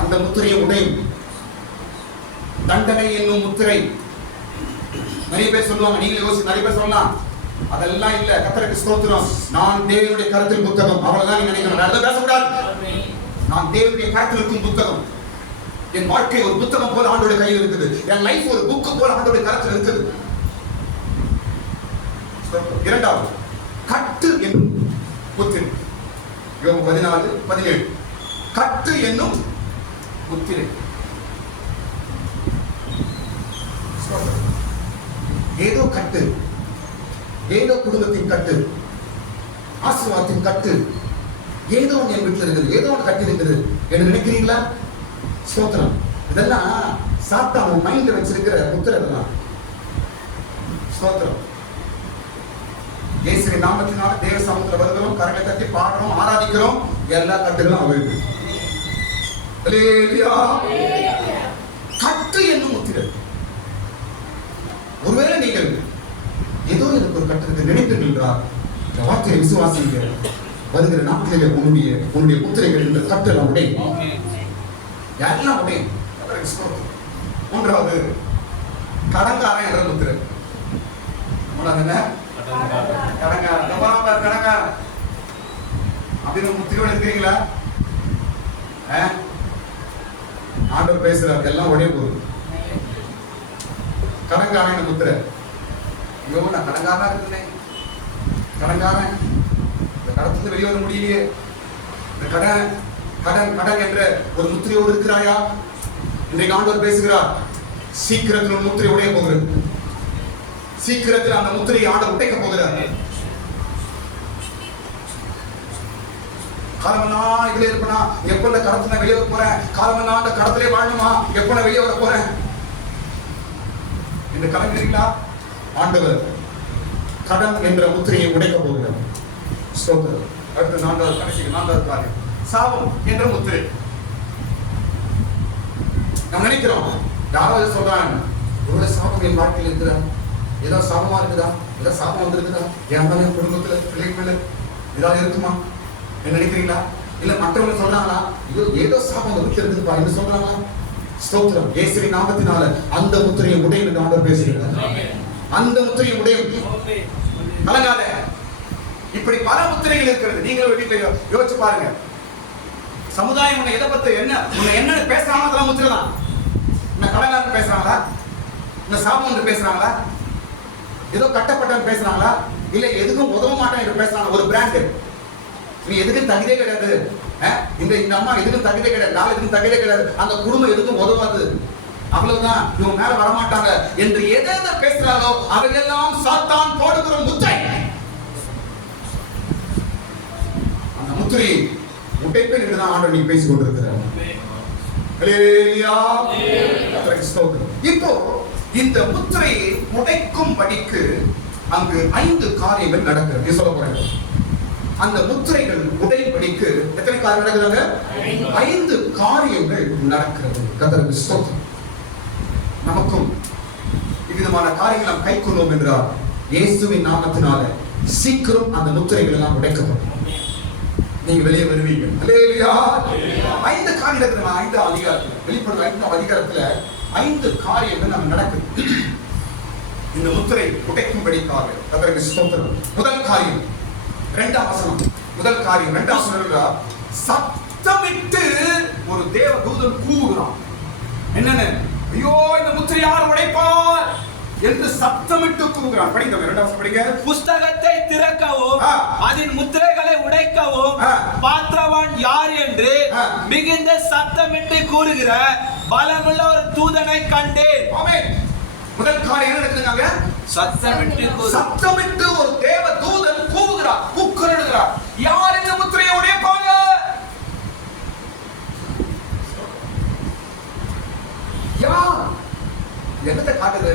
அந்த முத்திரையை உடையும். தண்டனை என்னும் முத்திரை. நிறைய பேர் சொல்லுவாங்க, நீங்களே யோசி, நிறைய பேர் சொல்லலாம், அதெல்லாம் இல்ல. கர்த்தருக்கு ஸ்தோத்திரம். நான் தேவனுடைய கருத்தில் புத்தகம், அவ்வளவுதான் நீங்க நினைக்கணும். அடுத்த பேசக்கூடாது. நான் தேவனுடைய கருத்தில் இருக்கும் புத்தகம். என் வாழ்க்கை ஒரு புத்தகம் போல ஆண்டோட கையில் இருக்குது. என் லைஃப் ஒரு புக்கு போல ஆண்டோட கருத்தில் இருக்குது. இரண்டாவது, கட்டு என்னும் முத்திரை. 14:17 கட்டு என்னும் முத்திரை. ஏதோ கட்டு, ஏதோ குடும்பத்தின் கட்டு, ஆசீர்வாதத்தின் கட்டு, ஏதோ என் வீட்டில் இருக்குது, ஏதோ ஒன்று கட்டி இருக்குது என்று நினைக்கிறீங்களா? ஸ்தோத்திரம். இதெல்லாம் சாத்தான் மைண்ட்ல வச்சிருக்கிற முத்திரை. இதெல்லாம் ஸ்தோத்திரம். இயேசுவின் நாமத்தினால தேவ சமூகத்தில் வருகிறோம், கரங்களை தட்டி பாடுறோம், ஆராதிக்கிறோம். எல்லா கட்டுகளும் அவிழ்ந்து. அல்லேலூயா. கட்டு என்னும் முத்திரை. ஒருவேளை நீங்கள் ஏதோ எனக்கு ஒரு கட்டத்துக்கு நினைப்பீர்களா? இந்த வார்த்தையை விசுவாசிங்க. வருகிற நாட்களிலே உன்னுடைய முத்திரைகள் என்ற கட்டெல்லாம் உடையும், எல்லாம் உடையும். மூன்றாவது, கடங்காரன் என்ற முத்திரை. கடங்காரன் அப்படின்னு முத்திரையோட இருக்கிறீங்களா? ஆண்டவர் பேசுறாரு, எல்லாம் உடைய போகுது. கடங்காரன் முத்திரை. ஐயோ நான் கடங்காரனா இருக்கிறேன், கடங்காரன், இந்த கடத்துல வெளியே வர முடியலையே, இந்த கடன் கடன் கடன் என்ற ஒரு முத்திரையோடு இருக்கிறாயா? இன்றைக்கு ஆண்டவர் பேசுகிறார், சீக்கிரத்தில் ஒரு முத்திரை உடைய போகிறது. சீக்கிரத்தில் அந்த முத்திரையை ஆண்டவர் உடைக்க போகிறார். காலமெல்லாம் இதுல இருப்பனா, எப்ப இந்த கடத்துல வெளியே வர போறேன், காலமெல்லாம் அந்த கடத்திலே வாழணுமா, எப்ப நான் வெளியே வர போறேன் என்று கலங்குறீங்களா? ஆண்டவர் கடன் என்ற முத்திரையை உடைக்க போகிறார். ஸ்தோத்திரம். அடுத்து நான்காவது காரியம், சாபம் என்ற முத்திரை. நம்ம நினைக்கிறோம், யாராவது சொல்றாங்க, ஒருவேளை சாபம் என் வாழ்க்கையில் இருக்குதா, ஏதோ சாபமா இருக்குதா, ஏதோ சாபம் வந்திருக்குதா, என் மேல குடும்பத்துல பிள்ளைகள் ஏதாவது இருக்குமா என்ன நினைக்கிறீங்களா? இல்ல மற்றவங்க சொல்றாங்களா, ஏதோ சாபம் வீட்டுல இருக்குதுப்பா என்று சொல்றாங்களா? ஸ்தோத்திரம். இயேசுவின் நாமத்தினால அந்த முத்திரையை உடையும் என்று ஆண்டவர் பேசுகிறார். அந்த முத்திரையை உடையும். கலங்காத. இப்படி பல முத்திரைகள் இருக்கிறது. நீங்களும் வீட்டுல யோசிச்சு பாருங்க. சமுதாயம் உன்னை எதை பத்தி என்ன பேசுறாங்க, அதெல்லாம் முத்திரை தான். என்ன கலங்காரன் பேசுறாங்களா, இந்த சாபம் என்று பேசுறாங்களா, ஏதோ கட்டப்பட்டவன் பேசுறாங்களா, இல்ல எதுக்கும் உதவ மாட்டேன் என்று பேசுறாங்க. ஒரு பிராண்ட், நீ எதுக்கும் தகுதியே கிடையாது, இந்த அம்மா எதுக்கும் தகுதியே கிடையாது, நான் எதுக்கும் தகுதியே கிடையாது, அந்த குடும்பம் எதுக்கும் உதவாது, அவ்வளவுதான், இவங்க மேல வரமாட்டாங்க என்று எதை பேசுறாங்களோ அவையெல்லாம் சாத்தான் போடுகிற முத்திரை. அந்த முத்திரை உடைப்பேன் என்றுதான் ஆண்டவர் நீ பேசிக் கொண்டிருக்கிறார். இப்போ இந்த முத்திரையை உடைக்கும்படிக்கு அங்கு 5 காரியங்கள் நடக்கிறது. சொல்ல போறேன், அந்த முத்திரைகள் உடைபடிக்கு எத்தனை காரியம் நடக்கிறாங்க? 5 காரியங்கள் நடக்கிறது. கர்த்தருக்கு ஸ்தோத்திரம். நமக்கும் இவ்விதமான காரியங்கள் நாம் கைக்கொள்வோம் என்றால் இயேசுவின் நாமத்தினால சீக்கிரம் அந்த முத்திரைகள் எல்லாம் உடைக்கப்படும். நீங்க வெளியே வருவீங்க. அல்லேலூயா. 5 காரியங்கள் 5 அதிகாரத்துல வெளிப்படுத்த 5 அதிகாரத்துல 5 காரியங்கள் நம்ம நடக்குது இந்த முத்திரை உடைக்கும்படிக்காக. கர்த்தருக்கு ஸ்தோத்திரம். முதல் காரியம் 2ஆம் வசனம். முதல் காரியம் 2ஆம் வசனம், சத்தமிட்டு ஒரு தேவ தூதன் கூவுகிறான். என்னன்னு? ஐயோ, இந்த முத்திரை யார் உடைப்பார் என்று சத்தமிட்டு கூவுகிறான். படிங்க, இரண்டாவது படிங்க. புஸ்தகத்தை திறக்கவும் அதன் முத்திரைகளை உடைக்கவும் பாத்திரவான் யார் என்று மிகுந்த சத்தமிட்டு கூறுகிற பலமுள்ள ஒரு தூதனை கண்டேன். ஆமென். முதல் காரியம் என்ன நடக்குதுங்க? சத்தமிட்டு ஒரு தேவ தூதன் கூவுகிறார், கூக்குரலுகிறார். யார் இந்த முத்திரையை உடைப்பாங்க? யார்? என்னத்தை காட்டுது?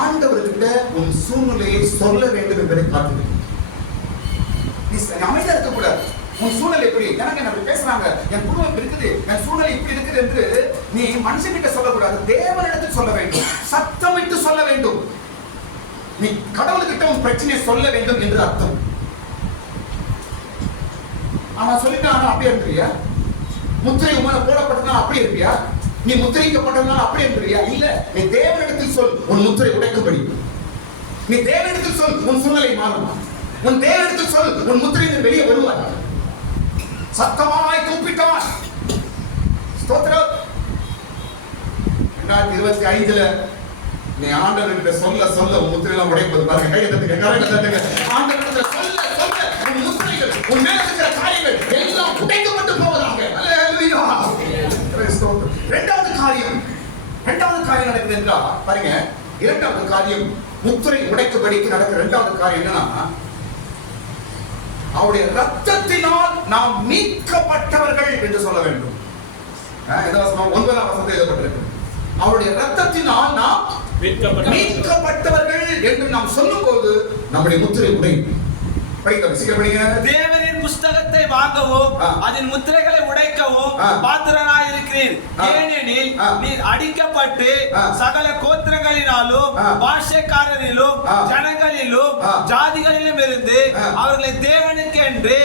ஆண்டவர்கிட்ட உன் சூழ்நிலையை சொல்ல வேண்டும் என்பதை காட்டுது. நீ அமைதியா இருக்க கூடாது. உன் சூழ்நிலை எப்படி? எனக்கு என்ன பேசுறாங்க, என் குடும்பம் இருக்குது, என் சூழ்நிலை இப்படி இருக்குது என்று நீ மனுஷன்கிட்ட சொல்லக்கூடாது. தேவனிடத்தில் சொல்ல வேண்டும், சத்தமிட்டு சொல்ல வேண்டும். நீ கடவுள்கிட்ட உன் பிரச்சனையை சொல்ல வேண்டும் என்று அர்த்தம். ஆனா சொல்லிட்டு அப்படியே இருக்கியா? முத்திரை உமன போடப்பட்டதுனால அப்படியே இருப்பியா? நீ முத்திரைக்கப்பட்டதுனால அப்படியே இருக்கியா? இல்ல, நீ தேவனிடத்தில் சொல், உன் முத்திரை உடைக்கும்படி. நீ தேவனிடத்தில் சொல், உன் சூழ்நிலை மாறும். உன் தேவனிடத்தில் சொல், உன் முத்திரையில் வெளியே வருவார். சத்தமாய் கூப்பிட்டான். ஸ்தோத்திரம். 2025 நீ ஆண்டவர்கிட்ட சொல்ல சொல்ல உன் முத்திரையெல்லாம் உடைப்பது பாருங்க. கையை தட்டுங்க, கரங்களை தட்டுங்க. ஆண்டவர்கிட்ட சொல்ல சொல்ல உன் முத்திரைகள், உன் மேல இருக்கிற காரியங்கள் எல்லாம் உடைக்கப்பட்டு போவதாக. அல்லேலூயா. ஸ்தோத்திரம். இரண்டாவது காரியம் நடக்குது என்றால் பாருங்க. இரண்டாவது காரியம், முத்திரை உடைக்கும்படிக்கு நடக்கிற இரண்டாவது காரியம் என்னன்னா, அவருடைய ரத்தத்தினால் நாம் மீட்கப்பட்டவர்கள் என்று சொல்ல வேண்டும். 9ஆம் வசனத்தில் எழுதப்பட்டிருக்கு. அவருடைய ரத்தத்தினால் நாம் மீட்கப்பட்டவர்கள் என்று நாம் சொல்லும்போது நம்முடைய முத்திரை உடையும். தேவனின் புஸ்தகத்தை வாங்கவும் அதன் முத்திரைகளை உடைக்கவும் பாத்திரனாய் இருக்கிறீர். ஏனெனில் நீர் அடிக்கப்பட்டு சகல கோத்திரங்களினாலும் பாஷைக்காரரிலும் ஜனங்களிலும் ஜாதிகளிலும் இருந்து அவர்களை தேவனுக்கு என்று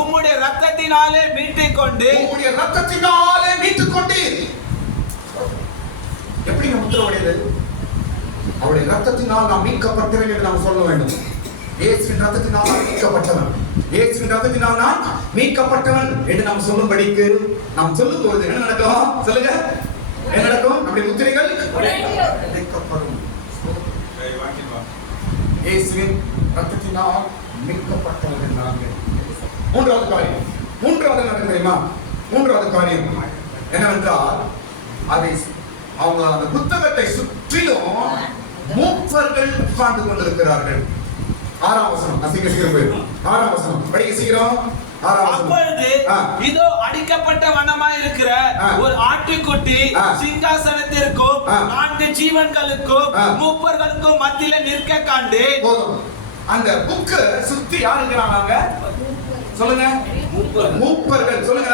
உம்முடைய ரத்தத்தினாலே மீட்டுக் கொண்டு எப்படி முத்திரை உடையது? அவருடைய ரத்தத்தினால் நாம் மீட்கப்பட்டவர்கள் என்று நாம் சொல்ல வேண்டும். இயேசுவின் ரத்தத்தினால் நான் மீட்கப்பட்டவன், இயேசுவின் ரத்தத்தினால் நான் மீட்கப்பட்டவன் என்று நாம் சொல்லும்படிக்கு நாம் சொல்லும்போது என்ன நடக்கும்? சொல்லுங்க, என்ன நடக்கும்? நம்முடைய முத்திரைகள் உடைக்கப்படும். இயேசுவின் ரத்தத்தினால் மீட்கப்பட்டவர்கள் நாங்கள். மூன்றாவது நடக்கும் தெரியுமா? மூன்றாவது காரியம் என்னவென்றால், அதை அவங்க அந்த புத்தகத்தை சுற்றிலும் மூப்பர்கள் உட்கார்ந்து கொண்டிருக்கிறார்கள். 6ஆம் வசனம். சீக்கிரம் போயிடும். 6ஆம் வசனம் படிக்க சீக்கிரம். 6ஆம் வசனம். அப்பொழுது இதோ அடிக்கப்பட்ட வண்ணமாய் இருக்கிற ஒரு ஆட்டுக்குட்டி சிங்காசனத்திற்கும் 4 ஜீவன்களுக்கும் மூப்பர்களுக்கும் மத்தியில நிற்க கண்டு. அந்த புக் சுத்தி யார் இருக்கிறாங்க? சொல்லுங்க. மூப்பர்கள். சொல்லுங்க.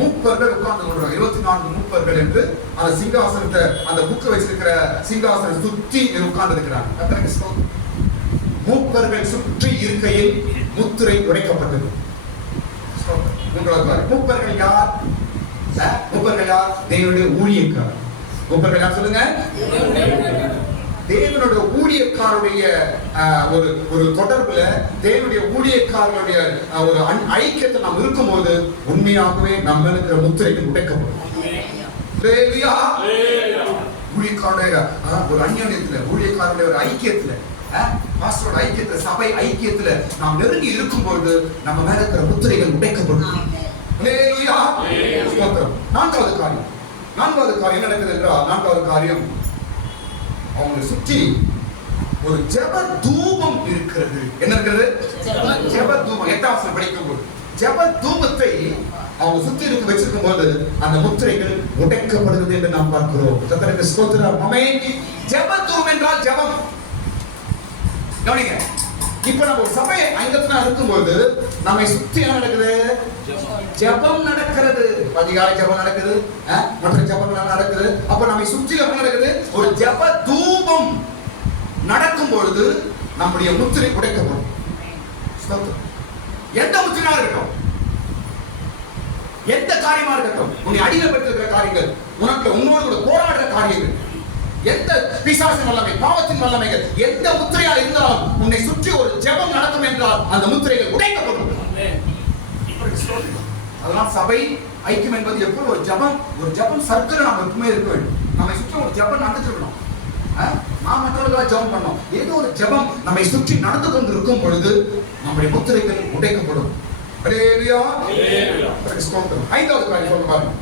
மூப்பர்கள் உட்கார்ந்து கொள்றாங்க. 24 மூப்பர்கள் என்று அந்த சிங்காசனத்தை, அந்த புக் வச்சிருக்கிற சிங்காசனம் சுத்தி உட்கார்ந்து இருக்கிறாங்க. மூப்பர்கள் சுற்றி இருக்கையில் முத்திரை உடைக்கப்பட்டது. மூப்பர்கள் யார்? தேவனுடைய ஊழியக்காரர். மூப்பர்கள் யார்? சொல்லுங்க. தேவனுடைய ஊழியக்காரருடைய ஒரு தொடர்புல, தேவனுடைய ஊழியக்காரருடைய ஒரு ஐக்கியத்தில் நாம் இருக்கும்போது உண்மையாகவே நம்ம இருக்கிற முத்திரைகள் உடைக்கப்படும். ஊழியக்காரருடைய ஒரு அந்நியத்துல, ஊழியக்காரருடைய ஒரு ஐக்கியத்துல, பாஸ்டரோட ஐக்கியத்துல, சபை ஐக்கியத்துல நாம் நெருங்கி இருக்கும்போது நம்ம மேல இருக்கிற முத்திரைகள் உடைக்கப்படும். நான்காவது காரியம் என்ன நடக்குது என்றால், நான்காவது காரியம், அவங்களை சுற்றி ஒரு ஜெப தூபம் இருக்கிறது. என்ன இருக்கிறது? ஜெப தூபம். 8ஆம் வசனம் படிக்கும்போது ஜெப தூபத்தை அவங்க சுற்றி இருக்க வச்சிருக்கும் போது அந்த முத்திரைகள் உடைக்கப்படுகிறது என்று நாம் பார்க்கிறோம். கர்த்தருக்கு ஸ்தோத்திரம். ஆமென். ஜெப தூபம் என்றால் ஜெபம். கவனிங்க. இப்ப நம்ம ஒரு சபை அங்கத்துல இருக்கும்போது நம்மை சுற்றி என்ன நடக்குது? ஜெபம் நடக்கிறது. அதிகாலை ஜெபம் நடக்குது, மற்ற ஜெபங்கள் நடக்குது. அப்ப நம்மை சுற்றி என்ன நடக்குது? ஒரு ஜெப தூபம் நடக்கும் பொழுது நம்முடைய முத்திரை உடைக்கப்படும். எந்த முத்திரையா இருக்கட்டும், எந்த காரியமா இருக்கட்டும், உன்னை அடிமைப்படுத்துகிற காரியங்கள், உன்னோடு கூட போராடுற காரியங்கள், எந்த பிசாசின் வல்லமை, பாவத்தின் வல்லமைகள், எந்த முத்திரையா இருந்தாலும் உன்னை சுற்றி ஒரு ஜெபம் நடக்கும் என்றால் அந்த முத்திரைகள் உடைக்கப்படும். அதெல்லாம் சபை ஐக்கியம் என்பது எப்போ ஒரு ஜபம் சர்க்கிள் நம்ம எப்பவுமே இருக்க வேண்டும். நம்மை சுற்றி ஒரு ஜபம் நடந்துருக்கணும். நான் மற்றவர்களாக ஜபம் பண்ணோம். ஏதோ ஒரு ஜபம் நம்மை சுற்றி நடந்து கொண்டு இருக்கும் பொழுது நம்முடைய முத்திரைகள் உடைக்கப்படும். ஐந்தாவது காரியம் சொல்ல பாருங்க.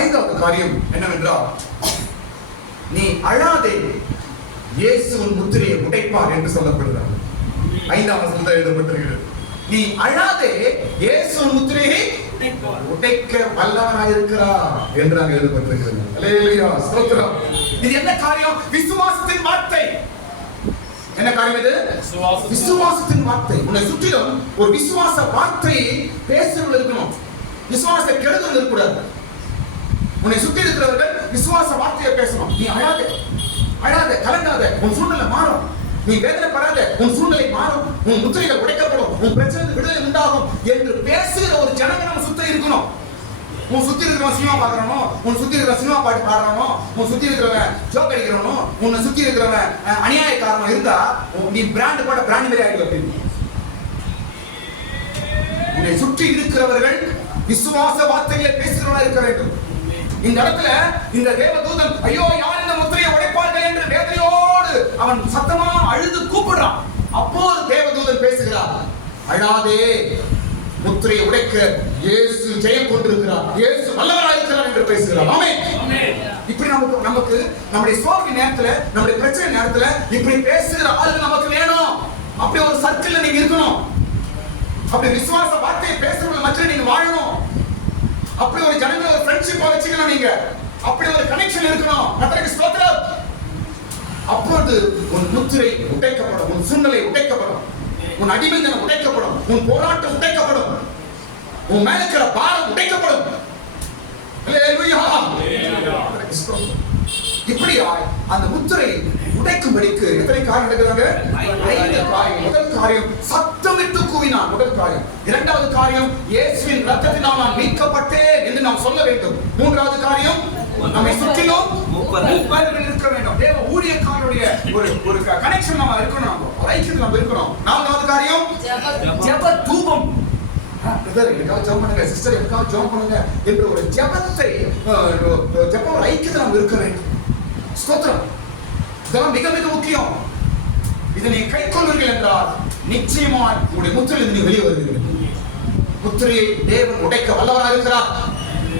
ஐந்தாவது காரியம் என்னவென்றால், நீ அழாதே, இயேசுவின் முத்திரையை உடைப்பார் என்று சொல்லப்படுகிறார். 5ஆம் வசனத்தில் எழுதப்பட்டிருக்கிறது. நீ அழாதே, இயேசுவின் முத்திரையை உடைக்க வல்லவராயிருக்கிறார் என்று அங்கு எழுதப்பட்டிருக்கிறது. அல்லேலூயா, ஸ்தோத்திரம். இது என்ன காரியம்? விசுவாசத்தின் வார்த்தை. என்ன காரியம் இது? விசுவாசத்தின் வார்த்தை. உன்னை சுற்றிலும் ஒரு விசுவாச வார்த்தை பேசுறவர்கள் இருக்கணும். விசுவாச கெடுதல் இருக்கக்கூடாது. உன்னை சுற்றி இருக்கிறவர்கள் விசுவாச வார்த்தையை பேசணும். நீ அழாதே, கலங்காத, உன் சூழ்நிலை மாறும். நீ வேதனைப்படாத, உன் சூழ்நிலை மாறும். உன் முத்திரைகள் உடைக்கப்படும், உன் பிரச்சனை விடுதலை உண்டாகும் என்று பேசுகிற ஒரு ஜனங்க நம்ம சுத்த இருக்கணும். உன் சுத்தி இருக்கிறவன் சினிமா பாக்குறானோ, உன் சுத்தி இருக்கிற சினிமா பாட்டு பாடுறானோ, உன் சுத்தி இருக்கிறவன் ஜோக் அடிக்கிறானோ, உன்னை சுத்தி இருக்கிறவன் அநியாயக்காரனோ இருந்தா நீ பிராண்ட் போட பிராண்ட் மாதிரி ஆயிடுவ. உன்னை சுற்றி இருக்கிறவர்கள் விசுவாச வார்த்தைகளை பேசுகிறவனா இருக்க வேண்டும். இந்த இடத்துல இந்த தேவதூதன் ஐயோ யார் இந்த முத்திரையை உடைப்பார்கள் என்று வேதனையோடு அவன் சத்தமா அழுது கூப்பிடுறான். அப்போ தேவதூதன் பேசுகிறார், அழாதே, முத்திரையை உடைக்க இயேசு ஜெயம் கொண்டிருக்கிறார், இயேசு வல்லவராய் இருக்கிறார் என்று பேசுகிறார். ஆமென். இப்படி நமக்கு நம்முடைய சோர்வு நேரத்துல, நம்முடைய பிரச்சனை நேரத்துல இப்படி பேசுகிற ஆளுங்க நமக்கு வேணும். அப்படி ஒரு சர்க்கிள்ல நீங்க இருக்கணும். அப்படி விசுவாச வார்த்தையை பேசுறவங்க மத்தியில நீங்க வாழணும். அப்படி ஒரு ஜனங்களை ஒரு ஃப்ரெண்ட்ஷிப்பா வச்சுக்கணும். நீங்க அப்படி ஒரு கனெக்ஷன் இருக்கணும். கர்த்தருக்கு ஸ்தோத்திரம். அப்பொழுது உன் முத்திரை உடைக்கப்படும், உன் சூழ்நிலை உடைக்கப்படும், உன் அடிமைத்தனம் உடைக்கப்படும், உன் போராட்டம் உடைக்கப்படும், உன் மேல இருக்கிற பாரம் உடைக்கப்படும். அல்லேலூயா. இப்படியா அந்த முத்திரை உடைக்கும்படிக்கு எத்தனை காரியம் நடக்குறாங்க? 5 காரியம். முதல் காரியம் சத்தமிட்டு கூவினான். முதல் காரியம். இரண்டாவது காரியம் இயேசுவின் இரத்தத்தினால் நான் மீட்கப்பட்டேன் என்று நாம் சொல்ல வேண்டும். மூன்றாவது காரியம் நம்மை சுற்றிலும் முப்பர்கள் இருக்க வேண்டும். தேவ ஊழியக்காரருடைய ஒரு கனெக்ஷன் நம்ம இருக்கணும். நம்ம ஐக்கியத்தில் நம்ம இருக்கணும். நான்காவது காரியம் ஜெப தூபம். பிரதர் எனக்காக ஜெபம் பண்ணுங்க, சிஸ்டர் எனக்காக ஜெபம் பண்ணுங்க என்ற ஒரு ஜெபத்தை ஜெப ஒரு ஐக்கியத்தில் நம்ம இருக்க வேண்டும். ஸ்தோத்திரம். இதெல்லாம் மிக மிக முக்கியம். இதை நீ கை கொள்வீர்கள் என்றால் நிச்சயமாய் உங்களுடைய முத்திரையில் நீ வெளியே வருவீர்கள். முத்திரையை தேவன் உடைக்க வல்லவராக இருக்கிறார்.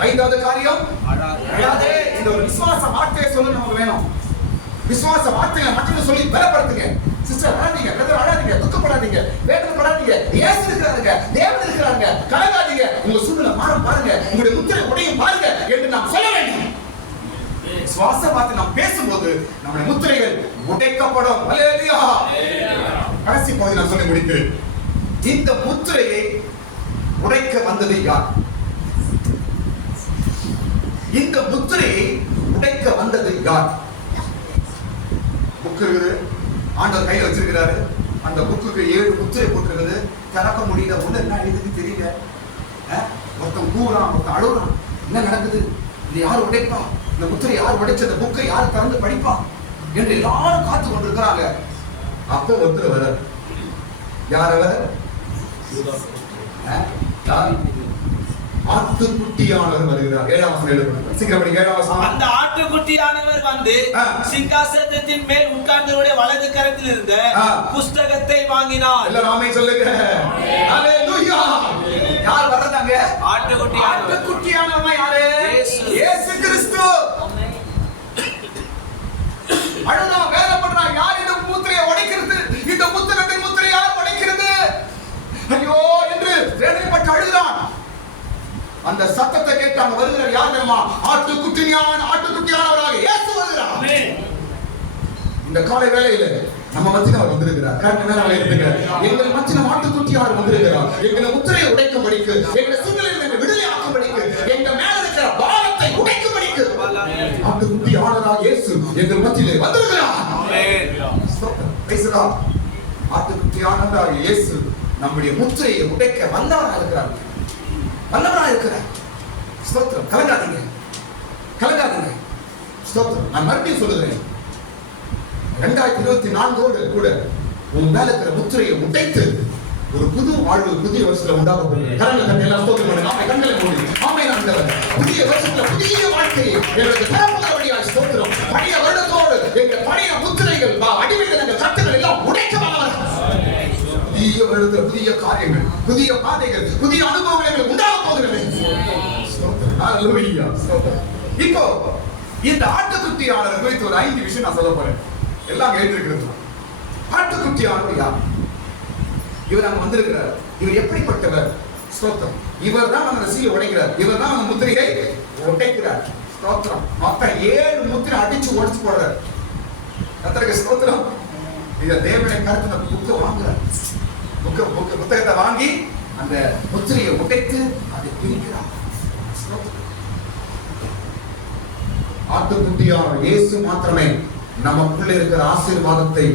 5வது காரியம் அழாதே. இந்த ஒரு விசுவாச வார்த்தையை சொல்ல நமக்கு வேணும். விசுவாச வார்த்தைகளை மட்டும் சொல்லி பலப்படுத்துங்க. சிஸ்டர் அழாதீங்க, பிரதர் அழாதீங்க, துக்கப்படாதீங்க, வேதனைப்படாதீங்க, இயேசு இருக்கிறாங்க, தேவன் இருக்கிறாங்க, கலங்காதீங்க, உங்க சூழ்நிலை மாறும் பாருங்க, உங்களுடைய முத்திரை உடையும் பாருங்க என்று நாம் சொல்ல வேண்டும். விசுவாச வார்த்தை நாம் பேசும்போது நம்முடைய முத்திரைகள் உடைக்கப்படும். அல்லேலூயா. கடைசி பகுதி நான் சொல்லி முடிக்கிறேன். இந்த முத்திரையை உடைக்க வந்தது யார்? இந்த முத்திரையை உடைக்க வந்தது யார்? புக் இருக்குது, ஆண்டவர் கையில் வச்சிருக்கிறாரு. அந்த புக்குக்கு 7 முத்திரை போட்டிருக்குது. திறக்க முடியல. ஒண்ணு என்ன எழுதுன்னு தெரியல. ஒருத்தன் கூறான், ஒருத்தன் அழுறான். என்ன நடக்குது? இது யார் உடைப்பா? இந்த முத்திரை யார் உடைச்ச? இந்த புக்கை யார் திறந்து படிப்பா என்று எல்லாரும் காத்து கொண்டிருக்கிறாங்க. அப்போ ஒருத்தர் வர, யார் அவர்? ஆட்டுக்குட்டியானவர் வருகிறார். 7ஆம் வசனம் எழுதுங்க. சீக்கிரம் படிங்க. 7ஆம் வசனம். அந்த ஆட்டுக்குட்டியானவர் வந்து சிங்காசனத்தின் மேல் உட்கார்ந்தவருடைய வலது கரத்தில் இருந்த புஸ்தகத்தை வாங்கினார். எல்லாரும் ஆமென் சொல்லுங்க. ஹalleluya. யார் வர்றதாங்க? ஆட்டுக்குட்டியானவர் யாரு? இயேசு கிறிஸ்து. அழுதா வேதப்படுறா, யார் இந்த முத்திரையை உடைக்கிறது? இந்த புத்தகத்தின் முத்திரை யார் உடைக்கிறது? ஐயோ என்று வேதனைப்பட்டு அழுகிறான். அந்த சத்தத்தை கேட்டு அங்க வருகிறார். யார் தெரியுமா? ஆட்டுக்குட்டியானவராக இயேசு வருகிறார். ஆமென். இந்த காலை வேளையில நம்ம மத்தியில அவர் வந்திருக்கிறார். கரெக்ட் நேரம் இருக்கிறார். எங்கள் மத்தியில ஆட்டுக்குட்டியானவர் வந்திருக்கிறார். எங்களை முத்திரையை உடைக்கும்படிக்கு, எங்களை சூழ்நிலையிலிருந்து விடுதலை ஆக்கும்படிக்கு, எங்க மேல இருக்கிற பாரத்தை உடைக்கும்படிக்கு ஆட்டுக்குட்டியானவராக இயேசு எங்கள் மத்தியில வந்திருக்கிறார். ஆமென். Praise the Lord. ஆட்டுக்குட்டியானவராக இயேசு நம்முடைய முத்திரையை உடைக்க வல்லவராக இருக்கிறார். வல்லவராக இருக்கிறார். ஸ்தோத்திரம். கலங்காதீங்க, கலங்காதீங்க. ஸ்தோத்திரம். நான் மறுபடியும் சொல்லுகிறேன், 2024 கூட உன் மேல இருக்கிற முத்திரையை உடைத்து ஒரு புது வாழ்வு புதிய வருஷத்துல உண்டாக போகிறது. கரங்களை எல்லாம் ஸ்தோத்திரம் பண்ணுங்க. ஆமென். கண்களை மூடி ஆமென் ஆண்டவர். புதிய வருஷத்துல புதிய வாழ்க்கையை எங்களுக்கு தரப்போகிறபடியால் ஸ்தோத்திரம். பழைய வருடத்தோடு எங்கள் பழைய முத்திரைகள் அடிமைகள் என்ற கட்டுகள் எல்லாம் உடைக்க வல்லவர். புதிய வருடத்துல புதிய காரியங்கள், புதிய பாதைகள், புதிய அனுபவங்கள் உண்டாக போகிறது. ஹல்லேலூயா. இப்போ இந்த ஆட்டுக்குட்டியாளர் குறித்து ஒரு 5 விஷயம் நான் சொல்ல போறேன். எல்லாம் எழுதியிருக்கிறது. ஆட்டுக்குட்டியாளர் யார்? இவர் அங்க வந்திருக்கிறார். இவர் எப்படிப்பட்டவர்? ஸ்தோத்திரம். இவர் தான் அந்த சீலை உடைக்கிறார். இவர் தான் அந்த முத்திரையை உடைக்கிறார். ஸ்தோத்திரம். மொத்தம் 7 முத்திரை அடிச்சு உடைச்சு போடுறார். கர்த்தருக்கு ஸ்தோத்திரம். இத தேவனுடைய கருத்துல புத்தகம் வாங்குறார். புத்தகத்தை வாங்கி அந்த முத்திரையை உடைத்து அதை பிரிக்கிறார். ஆட்டுக்குட்டியார் இயேசு மாத்திரமே நமக்குள்ள இருக்கிற ஆசீர்வாதத்தை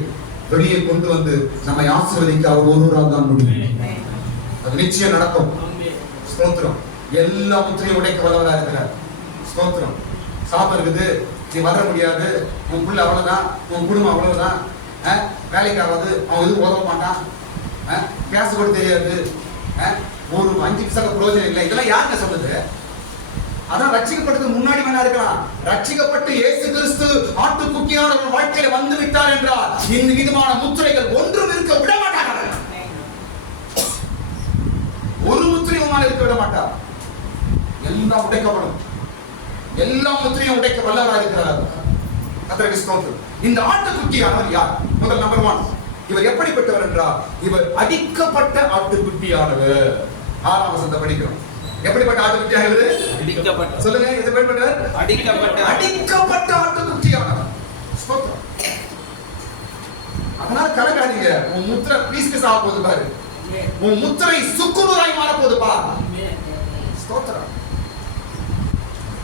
வெளியே கொண்டு வந்து நம்மை ஆசீர்வதிக்க அவர் ஒருவரால் தான் முடியும். அது நிச்சயம் நடக்கும். ஸ்தோத்திரம். எல்லா முத்திரையும் உடைக்க வல்லவரா இருக்கிறார். ஸ்தோத்திரம். சாபம் இருக்குது, நீ வர முடியாது, உன் பிள்ளை அவ்வளவுதான், உன் குடும்பம் அவ்வளவுதான், வேலைக்கு ஆகாது, அவன் எதுவும் உதவ மாட்டான், பேச கூட தெரியாது, ஒரு 5 பைசா பிரயோஜனம் இல்லை. இதெல்லாம் யாருங்க சொன்னது? அதான் ரட்சிக்கப்பட்டதுக்கு முன்னாடி வேணா இருக்கலாம். ரட்சிக்கப்பட்டு இயேசு கிறிஸ்து ஆட்டுக்குட்டியான ஒரு வாழ்க்கையில வந்து விட்டார் என்றால் இந்த விதமான முத்திரைகள் ஒன்றும் இருக்க விட மாட்டார்கள். ஒரு முத்திரையும் இருக்க விட மாட்டார். எல்லாம் உடைக்கப்படும். எல்லா முத்திரையும் உடைக்க வல்லவராக இருக்கிறார். கர்த்தருக்கு ஸ்தோத்திரம். இந்த ஆட்டுக்குட்டியானவர் யார்? முதல் நம்பர் 1, இவர் எப்படிப்பட்டவர் என்றால் இவர் அடிக்கப்பட்ட ஆட்டுக்குட்டியானவர். 6ஆம் வசனத்தை படிக்கிறோம். எப்படிப்பட்ட ஆட்டுக்குட்டியானவர்? அடிக்கப்பட்ட. சொல்லுங்க, எப்படிப்பட்டவர்? அடிக்கப்பட்ட ஆட்டுக்குட்டியானவர். ஸ்தோத்திரம். அதனால கலங்காதீங்க. உன் முத்திரை பீஸ் பீஸ் ஆக போகுது பாரு. உன் முத்திரை சுக்குநூறாய் மாற போகுது பாரு. ஸ்தோத்திரம்.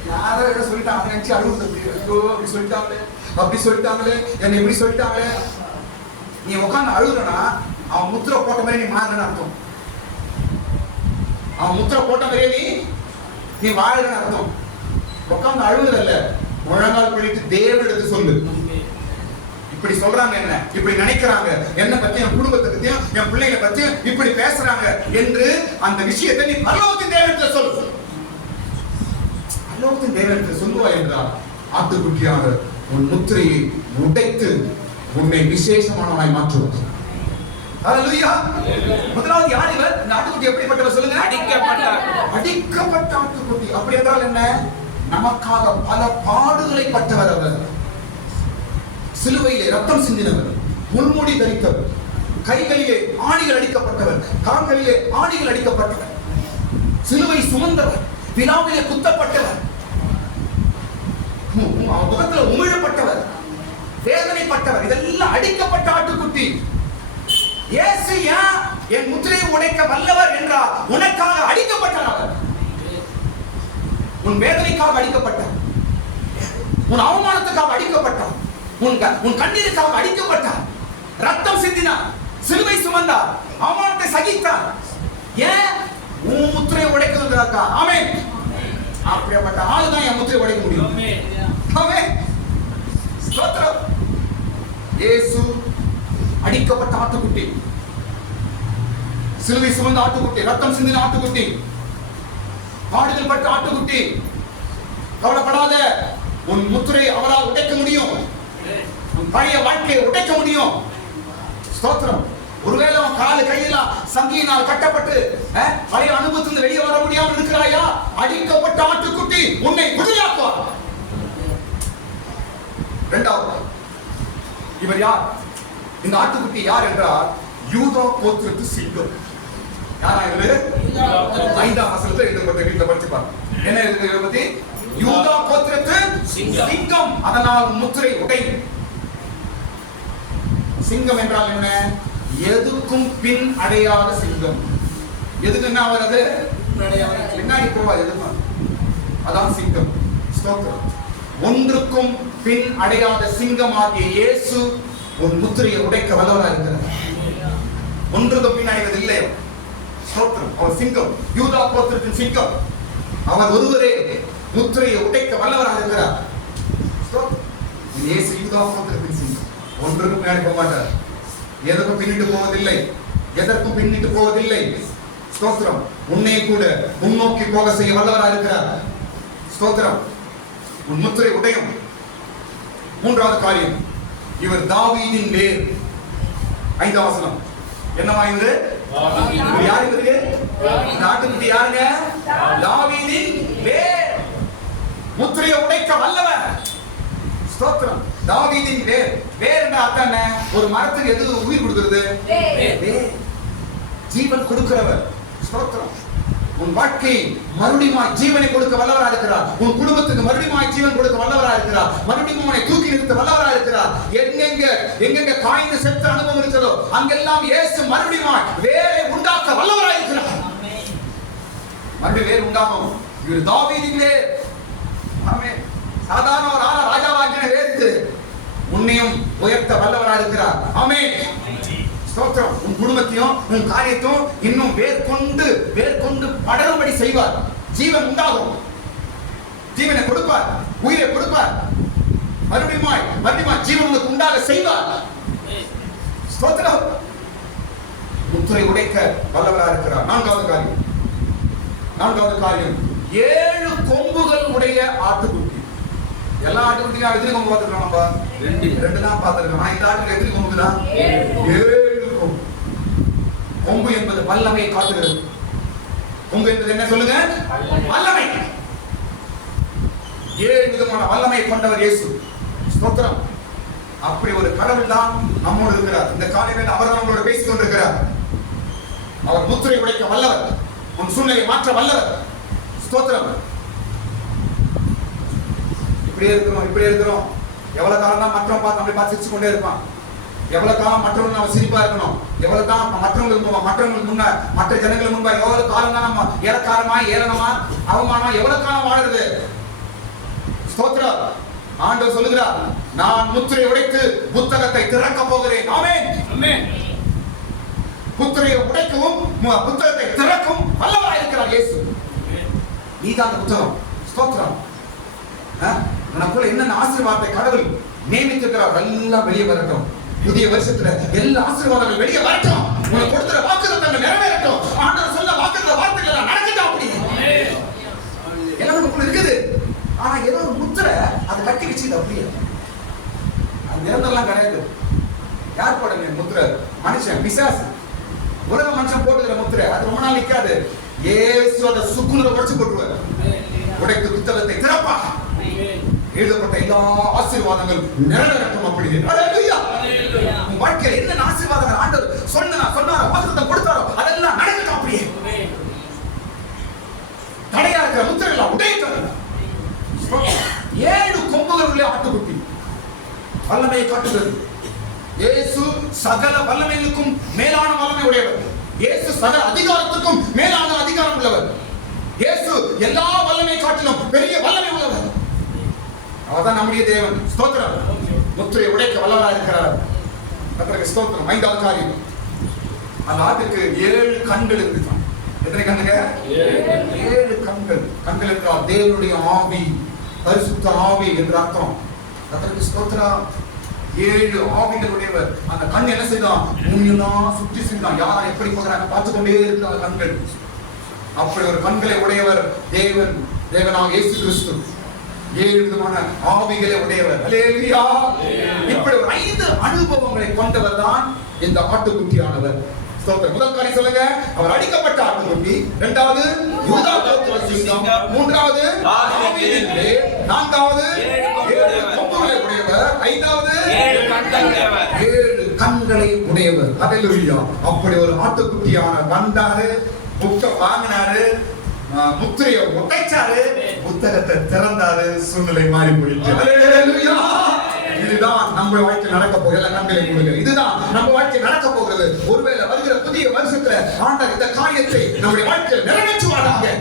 யாரோ என்ன சொல்லிட்டாங்க நினைச்சு அழுகுது. ஐயோ அப்படி சொல்லிட்டாங்களே, அப்படி சொல்லிட்டாங்களே, என்ன இப்படி சொல்லிட்டாங்களே. நீ உட்காந்து அழுகுறனா அவன் முத்திரை போட்ட மாதிரி நீ மாறுறன்னு அர்த்தம். அவன் முத்திரை போட்ட மாதிரியே நீ வாழறன்னு அர்த்தம். உட்காந்து அழுகுறல்ல, முழங்கால் பண்ணிட்டு தேவனிடத்து சொல்லு. இப்படி சொல்றாங்க, என்ன இப்படி நினைக்கிறாங்க, என்ன பத்தி, என் குடும்பத்தை பத்தியும் என் பிள்ளைகளை பத்தியும் இப்படி பேசுறாங்க என்று அந்த விஷயத்தை நீ பரலோகத்தின் தேவனிடத்துல சொல்லு. பரலோகத்தின் தேவனிடத்துல சொல்லுவா என்றால் ஆட்டுக்குட்டியாக உன் முத்திரையை உடைத்து உன்னை விசேஷமானவனாய் மாற்றுவார். ஹல்லேலூயா. முதலாவது யார் இவர்? இந்த ஆட்டுக்குட்டி எப்படிப்பட்டவர் சொல்லுங்க? அடிக்கப்பட்ட ஆட்டுக்குட்டி. அப்படி என்றால் என்ன? நமக்காக பல பாடுகளை பட்டவர் அவர். சிலுவையிலே ரத்தம் சிந்தினவர், முள்முடி தரித்தவர், கைகளிலே ஆணிகள் அடிக்கப்பட்டவர், கால்களிலே ஆணிகள் அடிக்கப்பட்டவர், சிலுவை சுமந்தவர், வினாவிலே குத்தப்பட்டவர், முகத்துல உமிழப்பட்டவர், வேதனைப்பட்டவர். இதெல்லாம் அடிக்கப்பட்ட ஆட்டுக்குட்டி. இயேசு என் முத்திரையை உடைக்க வல்லவர் என்றார். உனக்காக அடிக்கப்பட்டவர். உன் வேதனைக்காக அடிக்கப்பட்டார், உன் அவமானத்துக்காக அடிக்கப்பட்டார், உன் கண்ணீருக்காக அடிக்கப்பட்டார், ரத்தம் சிந்தினார், சிலுவை சுமந்தார், அவமானத்தை சகித்தார். ஏன்? உன் முத்திரையை உடைக்கிறதுக்காக. ஆமென். அப்படிப்பட்ட ஆளுதான் என் முத்திரை உடைக்க முடியும். ஆமென். ஸ்தோத்திரம். இயேசு அடிக்கப்பட்ட ஆட்டுக்குட்டி, சிலுவை சுமந்த ஆட்டுக்குட்டி, ரத்தம் சிந்தின ஆட்டுக்குட்டி, பாடுகள் பட்ட ஆட்டுக்குட்டி. கவலைப்படாத, உன் முத்திரை அவரால் உடைக்க முடியும். உன் பழைய வாழ்க்கையை உடைக்க முடியும். ஸ்தோத்திரம். ஒருவேளை உன் காலு கையெல்லாம் சங்கியினால் கட்டப்பட்டு பழைய அனுபவத்திலிருந்து வெளியே வர முடியாமல் இருக்கிறாயா? அடிக்கப்பட்ட ஆட்டுக்குட்டி உன்னை விடுதலையாக்குவார். இரண்டாவது, இவர் யார்? இந்த ஆட்டுக்குட்டி யார் என்றால் யூதா கோத்திரத்து சிங்கம். யாரா இவரு? 5ஆம் வசனத்துல எழுதப்பட்ட வீட்டுல படிச்சு பாருங்க. என்ன இதை பத்தி? யூதா கோத்திரத்து சிங்கம். அதனால் முத்திரை உடை. சிங்கம் என்றால் என்ன? எதுக்கும் பின் அடையாத சிங்கம். எதுக்கு என்ன வருது? பின்னாடி போவா எதுக்கும். அதான் சிங்கம். ஸ்தோத்திரம். ஒன்றுக்கும் பின் அடையாத சிங்கமாகிய இயேசு உன் முத்திரையை உடைக்க வல்லவராக இருக்கிறார். ஒன்றுக்கும் பின் அடைவது இல்லை. ஸ்தோத்திரம். அவர் சிங்கம், யூதா கோத்திரத்தின் சிங்கம். அவர் ஒருவரே முத்திரையை உடைக்க வல்லவராக இருக்கிறார். இயேசு யூதா கோத்திரத்தின் சிங்கம். ஒன்றுக்கும் பின்னாடி போக மாட்டார், எதுக்கும் பின்னிட்டு போவதில்லை. எதற்கும் பின்னிட்டு போவதில்லை. ஸ்தோத்திரம். உன்னை கூட முன்னோக்கி போக செய்ய வல்லவராக இருக்கிறார். ஸ்தோத்திரம். உன் முத்திரை உடையும். மூன்றாவது காரியம், இவர் தாவீதின் வேர். 5ஆம் வசனம் என்னவா இவரு? யார் இவரு? நாட்டுக்குட்டி யாருங்க? தாவீதின் வேர். முத்திரையை உடைக்க வல்லவர். ஸ்தோத்திரம். தாவீதின் வேர். வேர் என்ற அர்த்தம் என்ன? ஒரு மரத்துக்கு எது உயிர் கொடுக்கிறது? வேர். ஜீவன் கொடுக்கிறவர். ஸ்தோத்திரம். உன் வாழ்க்கை மறுபடியும் ஜீவனை கொடுக்க வல்லவராக இருக்கிறார். உன் குடும்பத்துக்கு மறுபடியும் ஜீவன் கொடுக்க வல்லவராக இருக்கிறார். மறுபடியும் உன்னை தூக்கி நிறுத்த வல்லவராக இருக்கிறார். எங்கெங்க காய்ந்து செத்த அனுபவம் இருக்கிறதோ அங்கெல்லாம் இயேசு மறுபடியும் வேரை உண்டாக்க வல்லவராக இருக்கிறார். மறுபடியும் வேர் உண்டாகும். இது தாவீதின் வேர். ஆமென். சாதாரண ஒரு ஆள ராஜாவாக்கின வேறு உன்னையும் உயர்த்த வல்லவராக இருக்கிறார். ஆமென். ஸ்தோத்திரம். உன் குடும்பத்தையும் உன் காரியத்தையும் இன்னும் வேர் கொண்டு படரும்படி செய்வார். ஜீவன் உண்டாகும். ஜீவனை கொடுப்பார். உயிரை கொடுப்பார். மறுபடியும் ஜீவன் உனக்கு உண்டாக செய்வார். ஸ்தோத்திரம். முத்திரை உடைக்க வல்லவராக இருக்கிறார். நான்காவது காரியம் 7 கொம்புகள் உடைய ஆட்டுக்குட்டி. எல்லா ஆட்டுக்குட்டியும் எத்தனை கொம்பு பார்த்துருக்கோம்? நம்ம 2 தான் பார்த்துருக்கோம். இந்த ஆட்டுக்கு எத்தனை கொம்பு தான்? 7 கொம்பு. கொம்பு என்பது வல்லமையை காட்டுகிறது. கொம்பு என்பது என்ன சொல்லுங்க? வல்லமை. 7 விதமான வல்லமை கொண்டவர் இயேசு. ஸ்தோத்திரம். அப்படி ஒரு கடவுள் தான் நம்மோடு இருக்கிறார். இந்த காலையில் அவர் தான் நம்மளோட பேசிக் கொண்டிருக்கிறார். அவர் முத்திரை உடைக்க வல்லவர். உன் சூழ்நிலை மாற்ற வல்லவர். ஸ்தோத்திரம். இப்படியே இருக்கிறோம். எவ்வளவு காலம் தான் மற்றவங்க பார்த்து நம்மளை பார்த்து சிரிச்சு கொண்டே இருப்பான். எவ்வளவு காலம் மற்றவங்க நம்ம சிரிப்பா இருக்கணும். எவ்வளவு தான் மற்றவங்களுக்கு முன்ன மற்ற ஜனங்களுக்கு முன்பா எவ்வளவு காலம் தான் நம்ம ஏலக்காரமா ஏளனமா அவமானம் எவ்வளவு காலம் வாழுறது? ஸ்தோத்திரம். ஆண்டவர் சொல்லுகிறார், நான் முத்திரை உடைத்து புத்தகத்தை திறக்க போகிறேன். ஆமென். முத்திரையை உடைக்கவும் புத்தகத்தை திறக்கும் வல்லவராக இருக்கிறார் இயேசு. நீதான் அந்த புத்தகம். ஸ்தோத்திரம். நமக்குள்ள என்னென்ன ஆசீர்வாதத்தை கடவுள் நியமித்திருக்கிறார் எல்லாம் வெளியே வரட்டும். புதிய வருஷத்துல எல்லா ஆசீர்வாதங்கள் வெளியே வரட்டும். உங்களுக்கு கொடுக்கிற வாக்குத்தத்தங்கள் நிறைவேறட்டும். ஆண்டவர் சொல்ல வாக்குத்த வார்த்தைகள் எல்லாம் நடக்கட்டும். அப்படி எல்லாம் நமக்குள்ள இருக்குது. ஆனா ஏதோ ஒரு முத்திரை அதை கட்டி வச்சுது. அப்படியே அது நிரந்தரம்லாம் கிடையாது. யார் போடுங்க முத்திரை? மனுஷன், பிசாசு, உலக மனுஷன் போட்டுக்கிற முத்திரை. அது ரொம்ப நாள் நிற்காது. இயேசுவோட சுக்குநூரை உடைச்சு போட்டுருவார். உடைத்து புத்தகத்தை திறப்பா. எழுதப்பட்ட எல்லா ஆசீர்வாதங்கள் நிறைவேறட்டும். அப்படி உன் வாழ்க்கையில் என்ன ஆசீர்வாதங்கள் ஆண்டவர் சொன்னாரோ வாக்குத்தத்தம் கொடுத்தாரோ அதெல்லாம் நடக்கட்டும். அப்படியே தடையா இருக்கிற முத்திரைகள் உடையட்டும். 7 கொம்புகள் உள்ள ஆட்டுக்குட்டி வல்லமையை காட்டுகிறது. இயேசு சகல வல்லமைகளுக்கும் மேலான வல்லமை உடையவர். இயேசு சகல அதிகாரத்துக்கும் மேலான அதிகாரம் உள்ளவர். இயேசு எல்லா வல்லமை காட்டிலும் பெரிய வல்லமை உள்ளவர். அவர்தான் நம்முடைய தேவன். ஸ்தோத்திரம். முத்திரையை உடைக்க வல்லவராக இருக்கிறார். கர்த்தருக்கு ஸ்தோத்திரம். 5வது காரியம், அந்த ஆட்டுக்கு 7 கண்கள் இருந்துச்சாம். எத்தனை கண்ணுங்க? 7 கண்கள். கண்கள் என்றால் தேவனுடைய ஆவி, பரிசுத்த ஆவி என்று அர்த்தம். கர்த்தருக்கு ஸ்தோத்திரம். 7 ஆவிகளுடையவர். அந்த கண் என்ன செய்தான்? மூணுலாம் சுற்றி சென்றான். யார் எப்படி போகிறாங்க பார்த்து கொண்டே இருந்த கண்கள். அப்படி ஒரு கண்களை உடையவர் தேவனாக இயேசு கிறிஸ்து. 7 விதமான ஆவிகளை உடையவர். அல்லேலூயா. இப்படி ஒரு 5 அனுபவங்களை கொண்டவர் தான் இந்த ஆட்டுக்குட்டியானவர். ஸ்தோத்திரம். முதல் காரியம் சொல்லுங்க, அவர் அடிக்கப்பட்ட ஆட்டுக்குட்டி. 2வது யூதா கோத்திர சிங்கம். 3வது தாவீதின் வேர். 4வது 7 கொம்புகளை உடையவர். 5வது 7 கண்களை உடையவர். அல்லேலூயா. அப்படி ஒரு ஆட்டுக்குட்டியான வந்தாரு, புத்தகம் வாங்கினாரு, முத்திரையை உடைச்சாரு, புத்தகத்தை திறந்தாரு, சூழ்நிலை மாறி போயிடுச்சு. அல்லேலூயா. இதுதான் நம்ம வாழ்க்கை நடக்க போகிறது. நம்பிக்கை கொடுங்க. இதுதான் நம்ம வாழ்க்கை நடக்க போகிறது. ஒருவேளை வருகிற புதிய வருஷத்துல ஆண்டவர் இந்த காரியத்தை நம்முடைய வாழ்க்கையில் நிறைவேற்றுவாராக.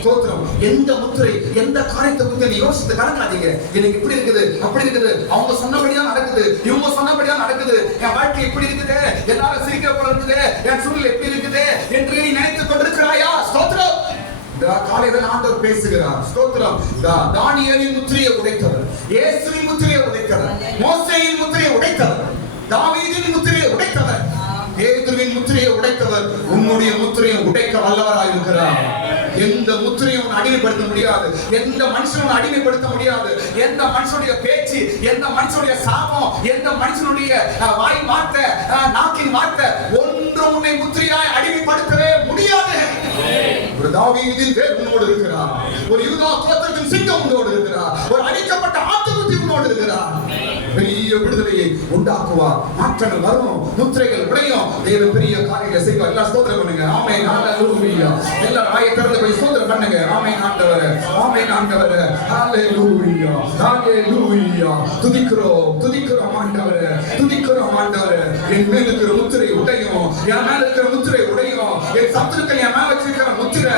ஸ்தோத்திரம். எந்த முத்திரை, எந்த காரியத்தை பத்தி நீ யோசித்து கலங்காதீங்க. எனக்கு இப்படி இருக்குது, அப்படி இருக்குது, அவங்க சொன்னபடிதான் நடக்குது, இவங்க சொன்னபடிதான் நடக்குது, என் வாழ்க்கை இப்படி இருக்குது, எல்லாரும் சிரிக்கிற போல இருக்குது, என் சூழ்நிலை எப்படி இருக்குது என்று நீ நினைத்துக் கொண்டிருக்கிறாயா? ஸ்தோத்திரம். காலையில் ஆண்டவர் பேசுகிறார். ஸ்தோத்திரம். தானியேலின் முத்திரையை உடைத்தவர், இயேசுவின் முத்திரையை உடைத்தவர், மோசேயின் முத்திரையை உடைத்தவர், தாவீதின் முத்திரையை உடைத்தவர், பேதுருவின் முத்திரையை உடைத்தவர். வல்லவராய் இருக்கிறார். எந்த முத்திரையும் அடிமைப்படுத்த முடியாது, எந்த மனுஷனும் அடிமைப்படுத்த முடியாது. எந்த மனுஷனுடைய பேச்சு, எந்த மனுஷனுடைய சாபம், எந்த மனுஷனுடைய வாய் வார்த்தை, நாக்கின் வார்த்தை ஒன்றும் உன்னை முத்திரையாய் அடிமைப்படுத்தவே முடியாது. ஒரு தாவீதின் தேவன் உன்னோடு இருக்கிறார், ஒரு யூதா கோத்திரத்தின் சிங்கம் உன்னோடு இருக்கிறார், ஒரு அடிக்கப்பட்ட ஆட்டுக்குட்டி உன்னோடு இருக்கிறார். பெரிய விடுதலையை உண்டாக்குவார். மாற்றங்கள் வரும், முத்திரைகள் உடையும். தேவன் பெரிய காரியங்களை செய்வார். எல்லாம் ஸ்தோத்திரம் பண்ணுங்க. ஆமென், ஹalleluya. எல்லாரும் வாயை திறந்து போய் ஸ்தோத்திரம் பண்ணுங்க. ஆமென் ஆண்டவரே, ஆமென் ஆண்டவரே, ஹalleluya, ஹalleluya. துதிக்கிறோம் ஆண்டவரே, துதிக்கிறோம் ஆண்டவரே. என் மேல் இருக்கிற முத்திரை உடையும், என் மேல் இருக்கிற முத்திரை உடையும். என் சத்துருக்கள் என் மேல் வச்சிருக்கிற முத்திரை